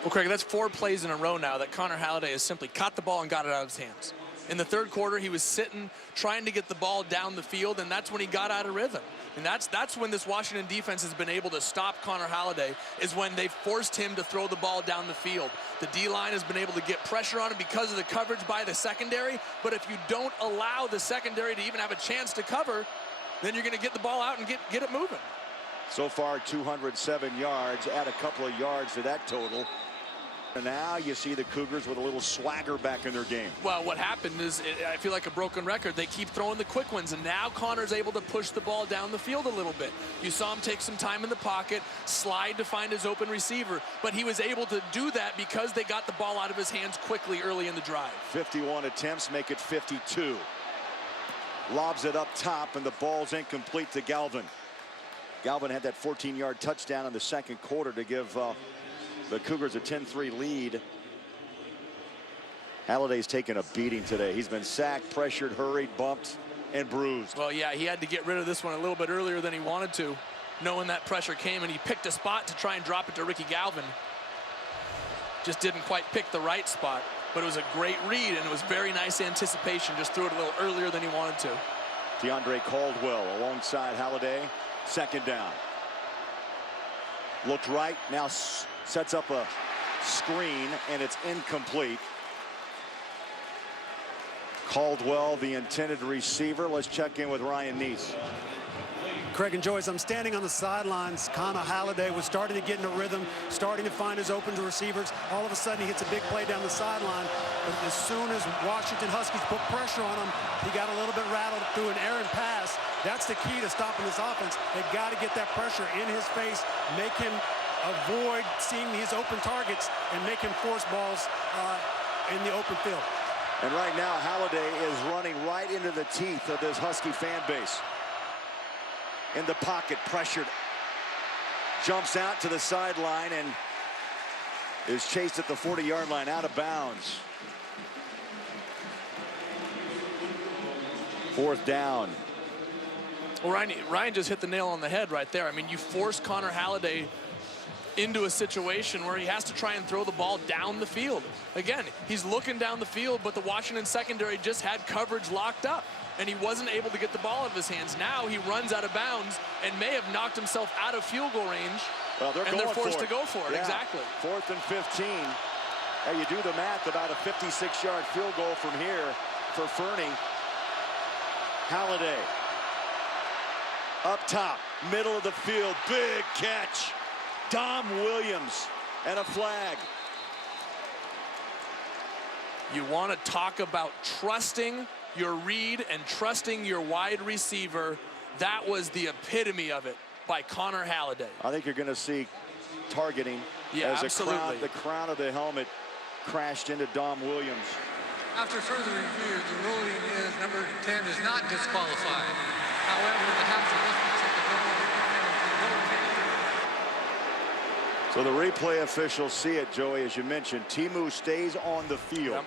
Well, Craig, that's 4 plays in a row now that Connor Halladay has simply caught the ball and got it out of his hands. In the third quarter, he was sitting, trying to get the ball down the field, and that's when he got out of rhythm. And that's when this Washington defense has been able to stop Connor Halladay, is when they forced him to throw the ball down the field. The D-line has been able to get pressure on him because of the coverage by the secondary, but if you don't allow the secondary to even have a chance to cover, then you're going to get the ball out and get it moving. So far, 207 yards, add a couple of yards to that total. And now you see the Cougars with a little swagger back in their game. Well, what happened is, I feel like a broken record. They keep throwing the quick ones, and now Connor's able to push the ball down the field a little bit. You saw him take some time in the pocket, slide to find his open receiver, but he was able to do that because they got the ball out of his hands quickly early in the drive. 51 attempts make it 52. Lobs it up top, and the ball's incomplete to Galvin. Galvin had that 14-yard touchdown in the second quarter to give the Cougars a 10-3 lead. Halladay's taken a beating today. He's been sacked, pressured, hurried, bumped, and bruised. Well, yeah, he had to get rid of this one a little bit earlier than he wanted to, knowing that pressure came, and he picked a spot to try and drop it to Ricky Galvin. Just didn't quite pick the right spot, but it was a great read, and it was very nice anticipation. Just threw it a little earlier than he wanted to. DeAndre Caldwell alongside Halladay. Second down. Looked right, now sets up a screen, and it's incomplete. Caldwell, the intended receiver. Let's check in with Ryan Neese. Craig and Joyce, I'm standing on the sidelines. Connor Halladay was starting to get in a rhythm, starting to find his open receivers. All of a sudden, he hits a big play down the sideline. But as soon as Washington Huskies put pressure on him, he got a little bit rattled through an errant pass. That's the key to stopping this offense. They've got to get that pressure in his face, make him avoid seeing his open targets, and make him force balls in the open field. And right now, Halladay is running right into the teeth of this Husky fan base. In the pocket, pressured. Jumps out to the sideline and is chased at the 40-yard line, out of bounds. Fourth down. Well, Ryan just hit the nail on the head right there. I mean, you force Connor Halladay into a situation where he has to try and throw the ball down the field. Again, he's looking down the field, but the Washington secondary just had coverage locked up, and he wasn't able to get the ball out of his hands. Now he runs out of bounds and may have knocked himself out of field goal range. Well, they're forced to go for it. Yeah. Exactly. 4th and 15. Hey, you do the math, about a 56-yard field goal from here for Fernie. Halladay. Up top, middle of the field, big catch. Dom Williams, and a flag. You want to talk about trusting your read and trusting your wide receiver. That was the epitome of it by Connor Halladay. I think you're going to see targeting as absolutely. The crown of the helmet crashed into Dom Williams. After further review, the ruling is number 10 is not disqualified. However, the half of So the replay officials see it, Joey, as you mentioned. Timu stays on the field. Yep.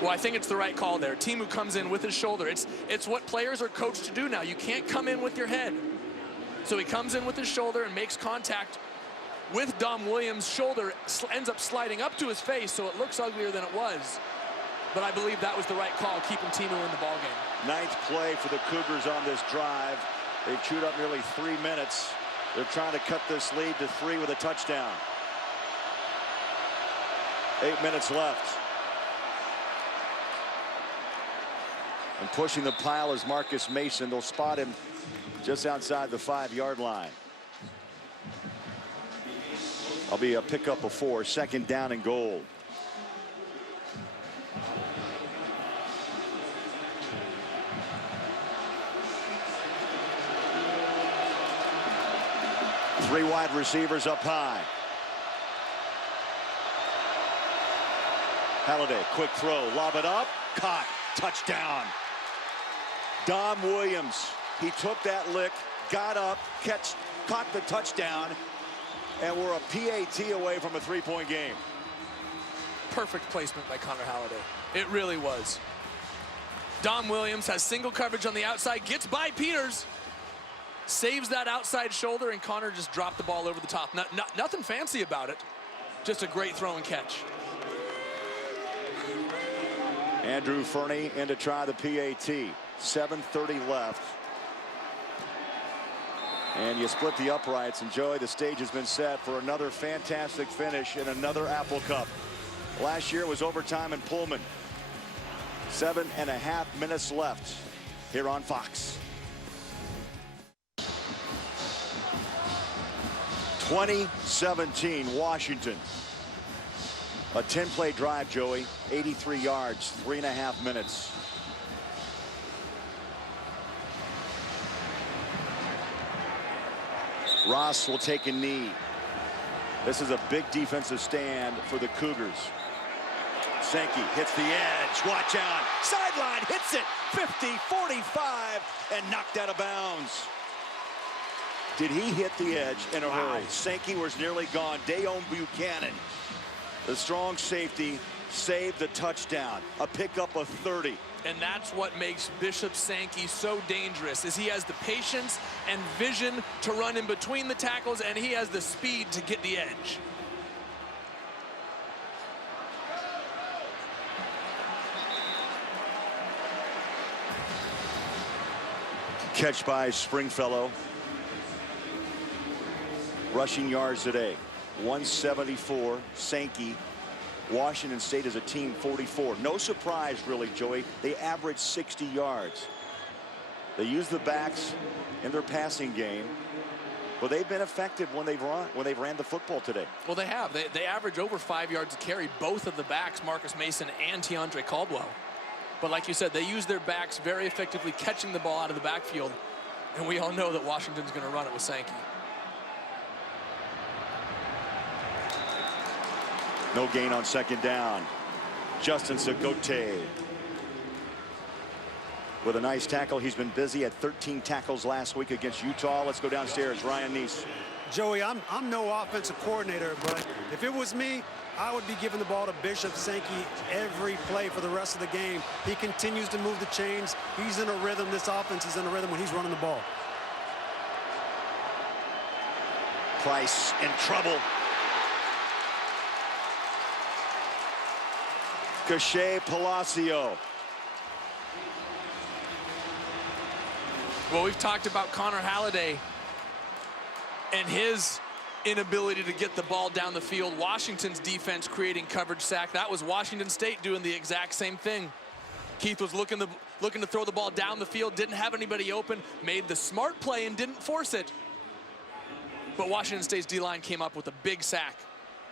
Well, I think it's the right call there. Timu comes in with his shoulder. It's what players are coached to do now. You can't come in with your head. So he comes in with his shoulder and makes contact with Dom Williams' shoulder, ends up sliding up to his face, so it looks uglier than it was. But I believe that was the right call, keeping Timu in the ballgame. 9th play for the Cougars on this drive. They've chewed up nearly 3 minutes. They're trying to cut this lead to 3 with a touchdown. 8 minutes left. And pushing the pile is Marcus Mason. They'll spot him just outside the 5-yard line. I'll be a pickup of 4, 2nd down and goal. Three wide receivers up high. Halladay, quick throw, lob it up, caught, touchdown. Dom Williams, he took that lick, got up, caught the touchdown, and we're a PAT away from a 3-point game. Perfect placement by Connor Halladay. It really was. Dom Williams has single coverage on the outside, gets by Peters, saves that outside shoulder, and Connor just dropped the ball over the top. Nothing fancy about it, just a great throw and catch. Andrew Fernie in to try the PAT. 7:30 left. And you split the uprights, and Joey, the stage has been set for another fantastic finish in another Apple Cup. Last year was overtime in Pullman. 7.5 minutes left here on Fox. 2017 Washington. A 10-play drive, Joey, 83 yards, 3.5 minutes. Ross will take a knee. This is a big defensive stand for the Cougars. Sankey hits the edge. Watch out. Sideline hits it. 50, 45, and knocked out of bounds. Did he hit the edge in a hurry? Sankey was nearly gone. Dayon Buchanan, the strong safety, saved the touchdown. A pickup of 30. And that's what makes Bishop Sankey so dangerous, is he has the patience and vision to run in between the tackles, and he has the speed to get the edge. Catch by Springfellow. Rushing yards today, 174. Sankey. Washington State as a team, 44. No surprise, really, Joey. They average 60 yards. They use the backs in their passing game, but they've been effective when they've ran the football today. Well, they have. They average over 5 yards a carry, both of the backs, Marcus Mason and Teandre Caldwell. But like you said, they use their backs very effectively, catching the ball out of the backfield. And we all know that Washington's going to run it with Sankey. No gain on 2nd down. Justin Sagote with a nice tackle. He's been busy at 13 tackles last week against Utah. Let's go downstairs. Ryan Neese. Joey, I'm no offensive coordinator, but if it was me, I would be giving the ball to Bishop Sankey every play for the rest of the game. He continues to move the chains. He's in a rhythm. This offense is in a rhythm when he's running the ball. Price in trouble. Cachet Palacio. Well, we've talked about Connor Halladay and his inability to get the ball down the field. Washington's defense creating coverage sack. That was Washington State doing the exact same thing. Keith was looking to throw the ball down the field, didn't have anybody open, made the smart play and didn't force it. But Washington State's D-line came up with a big sack.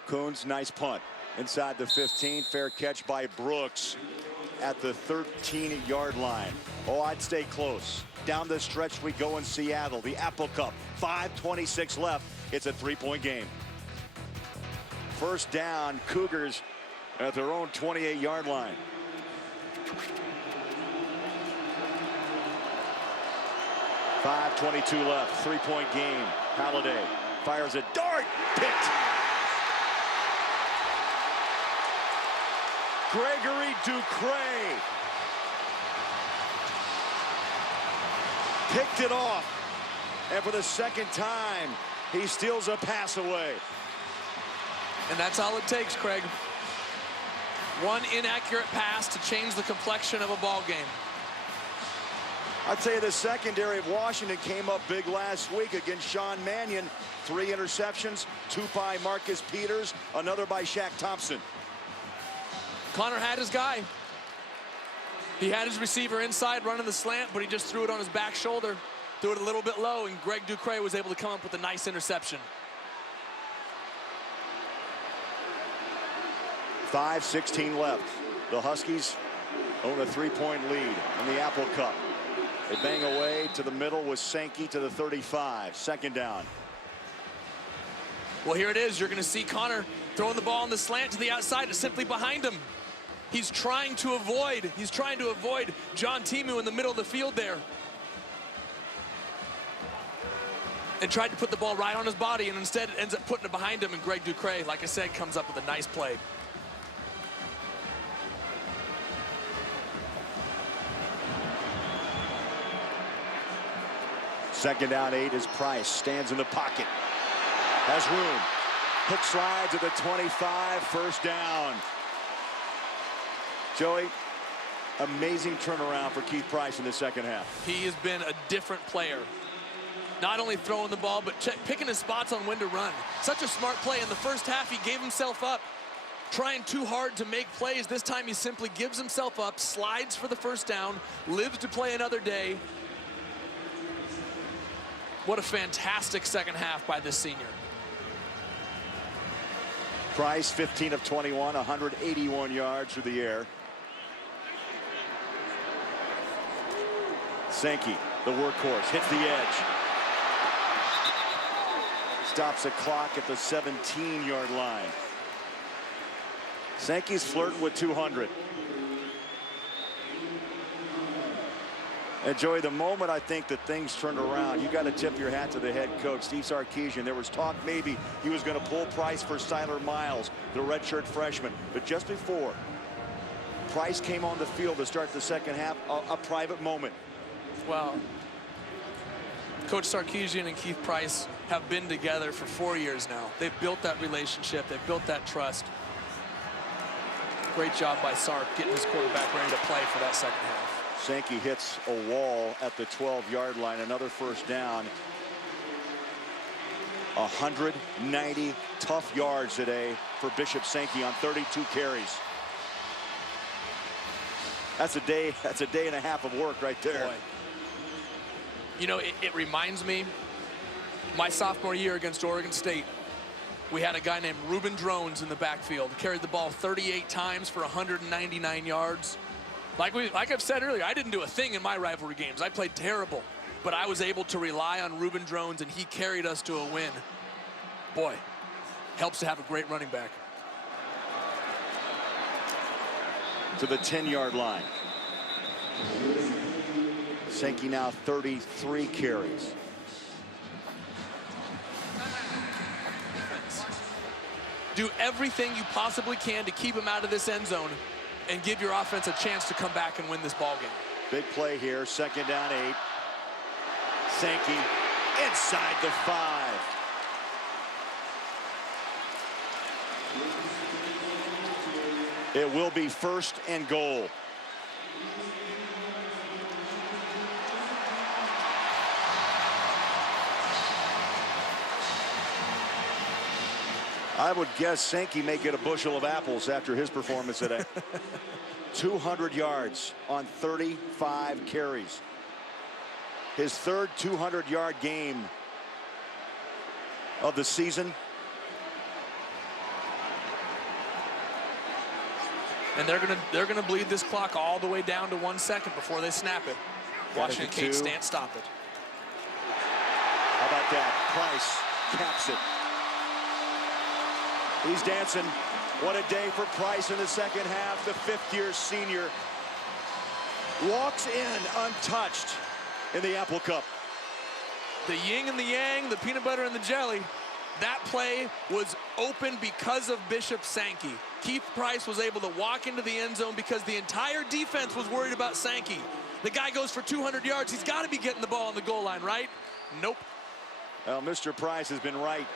Coons, nice punt. Inside the 15, fair catch by Brooks at the 13-yard line. Oh, I'd stay close. Down the stretch we go in Seattle, the Apple Cup. 5:26 left. It's a 3-point game. First down, Cougars at their own 28-yard line. .5:22 left, 3-point game. Halladay fires a dart, picked. Gregory Ducray picked it off, and for the second time, he steals a pass away. And that's all it takes, Craig. One inaccurate pass to change the complexion of a ball game. I'd say the secondary of Washington came up big last week against Sean Mannion. 3 interceptions, 2 by Marcus Peters, another by Shaq Thompson. Connor had his guy. He had his receiver inside running the slant, but he just threw it on his back shoulder, threw it a little bit low, and Greg Ducre was able to come up with a nice interception. 5:16 left. The Huskies own a 3-point lead in the Apple Cup. They bang away to the middle with Sankey to the 35. 2nd down. Well, here it is. You're going to see Connor throwing the ball on the slant to the outside. It's simply behind him. He's trying to avoid John Timu in the middle of the field there. And tried to put the ball right on his body, and instead ends up putting it behind him, and Greg Ducre, like I said, comes up with a nice play. Second down, 8 is Price. Stands in the pocket. Has room. Hook slides at the 25. 1st down. Joey, amazing turnaround for Keith Price in the 2nd half. He has been a different player. Not only throwing the ball, but picking his spots on when to run. Such a smart play. In the 1st half, he gave himself up, trying too hard to make plays. This time, he simply gives himself up, slides for the 1st down, lives to play another day. What a fantastic 2nd half by this senior. Price, 15 of 21, 181 yards through the air. Sankey, the workhorse, hits the edge. Stops the clock at the 17-yard line. Sankey's flirting with 200. And Joey, the moment I think that things turned around, you got to tip your hat to the head coach, Steve Sarkisian. There was talk maybe he was going to pull Price for Siler Miles, the redshirt freshman. But just before Price came on the field to start the 2nd half, a private moment. Well, Coach Sarkisian and Keith Price have been together for 4 years now. They've built that relationship. They've built that trust. Great job by Sark getting his quarterback ready to play for that 2nd half. Sankey hits a wall at the 12-yard line. Another 1st down. 190 tough yards today for Bishop Sankey on 32 carries. That's a day and a half of work right there. Boy. You know, it reminds me, my sophomore year against Oregon State, we had a guy named Reuben Drones in the backfield. Carried the ball 38 times for 199 yards. Like I've said earlier, I didn't do a thing in my rivalry games. I played terrible, but I was able to rely on Reuben Drones, and he carried us to a win. Boy, helps to have a great running back. To the 10-yard line. Sankey now 33 carries. Do everything you possibly can to keep him out of this end zone and give your offense a chance to come back and win this ball game. Big play here, 2nd down, 8. Sankey inside the 5. It will be 1st and goal. I would guess Sankey may get a bushel of apples after his performance today. 200 yards on 35 carries. His 3rd 200-yard game of the season. And they're gonna bleed this clock all the way down to 1 second before they snap it. Washington Canes can't stop it. How about that? Price caps it. He's dancing. What a day for Price in the 2nd half. The 5th-year senior walks in untouched in the Apple Cup. The yin and the yang, the peanut butter and the jelly. That play was open because of Bishop Sankey. Keith Price was able to walk into the end zone because the entire defense was worried about Sankey. The guy goes for 200 yards. He's got to be getting the ball on the goal line, right? Nope. Well, Mr. Price has been right.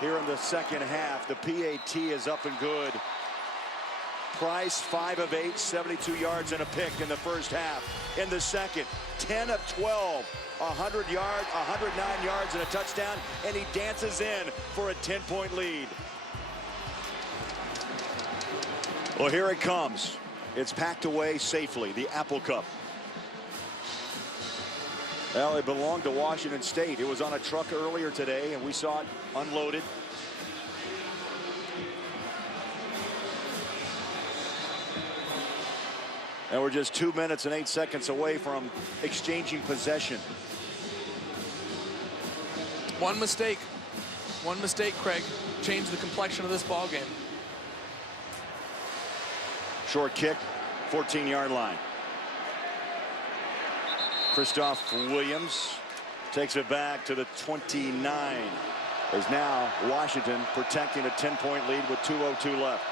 Here in the 2nd half, the PAT is up and good. Price, 5 of 8, 72 yards and a pick in the 1st half. In the 2nd, 10 of 12, 100 yards, 109 yards and a touchdown, and he dances in for a 10-point lead. Well, here it comes. It's packed away safely, the Apple Cup. Well, it belonged to Washington State. It was on a truck earlier today, and we saw it unloaded. And we're just 2 minutes and 8 seconds away from exchanging possession. One mistake, Craig, changed the complexion of this ball game. Short kick, 14-yard line. Christoph Williams takes it back to the 29. As now Washington protecting a 10-point lead with 2:02 left.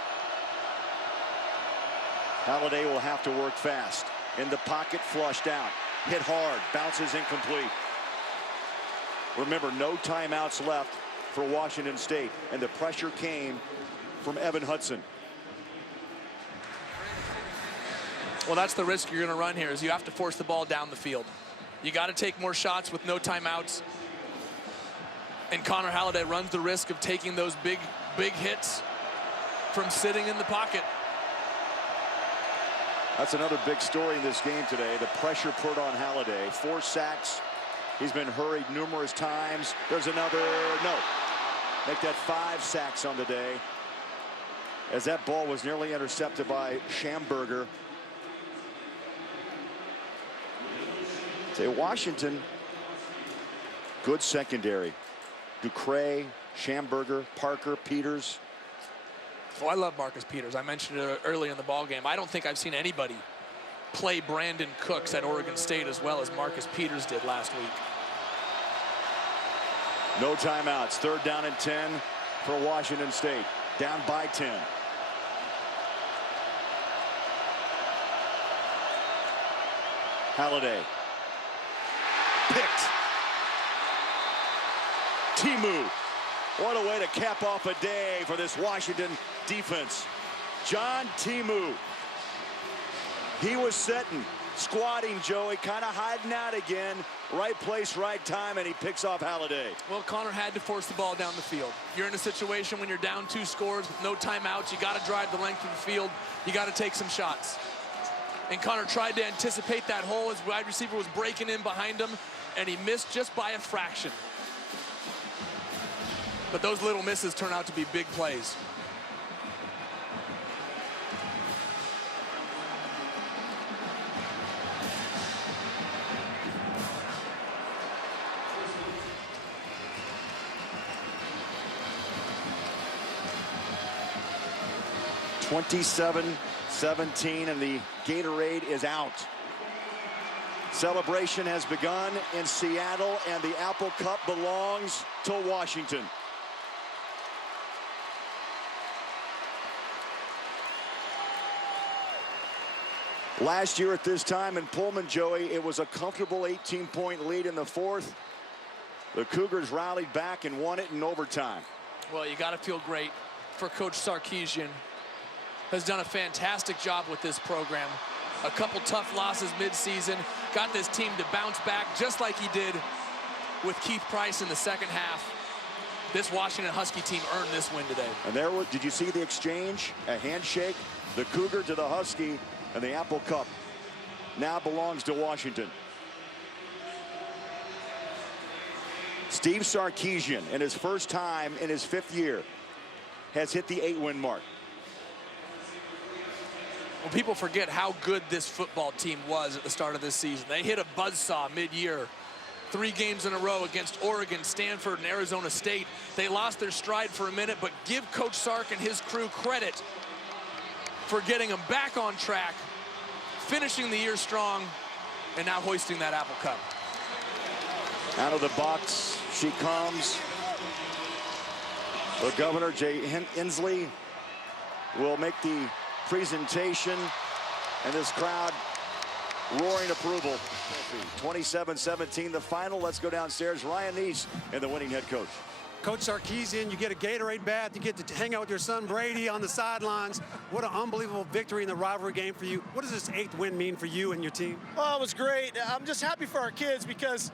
Halladay will have to work fast. In the pocket, flushed out. Hit hard, bounces incomplete. Remember, no timeouts left for Washington State, and the pressure came from Evan Hudson. Well, that's the risk you're going to run here, is you have to force the ball down the field. You got to take more shots with no timeouts. And Connor Halladay runs the risk of taking those big hits from sitting in the pocket. That's another big story in this game today. The pressure put on Halladay. 4 sacks. He's been hurried numerous times. There's another, no. Make that 5 sacks on the day. As that ball was nearly intercepted by Schamberger. Say Washington, good secondary. Ducre, Schamberger, Parker, Peters. Oh, I love Marcus Peters. I mentioned it early in the ball game. I don't think I've seen anybody play Brandon Cooks at Oregon State as well as Marcus Peters did last week. No timeouts. 3rd down and 10 for Washington State. Down by 10. Halladay. Picked. Timu. What a way to cap off a day for this Washington defense. John Timu. He was sitting, squatting, Joey, kind of hiding out again. Right place, right time, and he picks off Halladay. Well, Connor had to force the ball down the field. You're in a situation when you're down 2 scores with no timeouts. You got to drive the length of the field. You got to take some shots. And Connor tried to anticipate that hole. His wide receiver was breaking in behind him, and he missed just by a fraction. But those little misses turn out to be big plays. (27-17) and the Gatorade is out. Celebration has begun in Seattle, and the Apple Cup belongs to Washington. Last year at this time in Pullman, Joey, it was a comfortable 18-point lead in the 4th. The Cougars rallied back and won it in overtime. Well, you got to feel great for Coach Sarkisian. Has done a fantastic job with this program. A couple tough losses mid-season. Got this team to bounce back just like he did with Keith Price in the second half. This Washington Husky team earned this win today. And there was, did you see the exchange? A handshake, the Cougar to the Husky, and the Apple Cup now belongs to Washington. Steve Sarkisian, in his first time in his 5th year, has hit the 8-win mark. Well, people forget how good this football team was at the start of this season. They hit a buzzsaw mid-year. 3 games in a row against Oregon, Stanford, and Arizona State. They lost their stride for a minute, but give Coach Sark and his crew credit for getting them back on track, finishing the year strong, and now hoisting that Apple Cup. Out of the box she comes. The governor, Jay Inslee, will make the presentation, and this crowd roaring approval. 27-17 the final. Let's go downstairs. Ryan Neese and the winning head coach. Coach Sarkisian, you get a Gatorade bath, you get to hang out with your son Brady on the sidelines. What an unbelievable victory in the rivalry game for you. What does this 8th win mean for you and your team? Well, it was great. I'm just happy for our kids because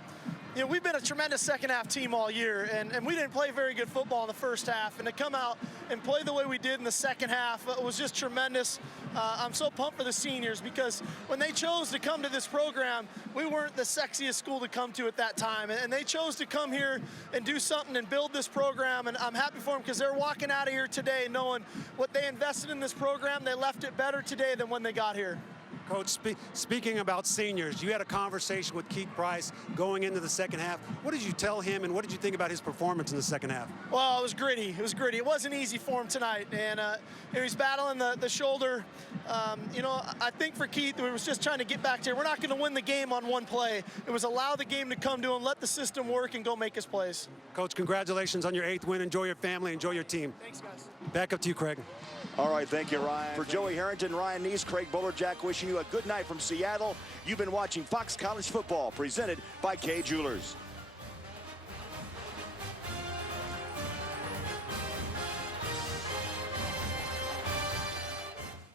You know, we've been a tremendous second-half team all year, and we didn't play very good football in the first half, and to come out and play the way we did in the second half was just tremendous. I'm so pumped for the seniors because when they chose to come to this program, we weren't the sexiest school to come to at that time, and they chose to come here and do something and build this program, and I'm happy for them because they're walking out of here today knowing what they invested in this program. They left it better today than when they got here. Coach, speaking about seniors, you had a conversation with Keith Price going into the second half. What did you tell him, and what did you think about his performance in the second half? Well, it was gritty. It was gritty. It wasn't easy for him tonight, and he was battling the shoulder. You know, I think for Keith, we was just trying to get back to here. We're not going to win the game on one play. It was allow the game to come to him, let the system work, and go make his plays. Coach, congratulations on your 8th win. Enjoy your family. Enjoy your team. Thanks, guys. Back up to you, Craig. All right, thank you, Ryan. For Joey Harrington, Ryan Neese, Craig Bowler-Jack wishing you a good night from Seattle. You've been watching Fox College Football, presented by Kay Jewelers.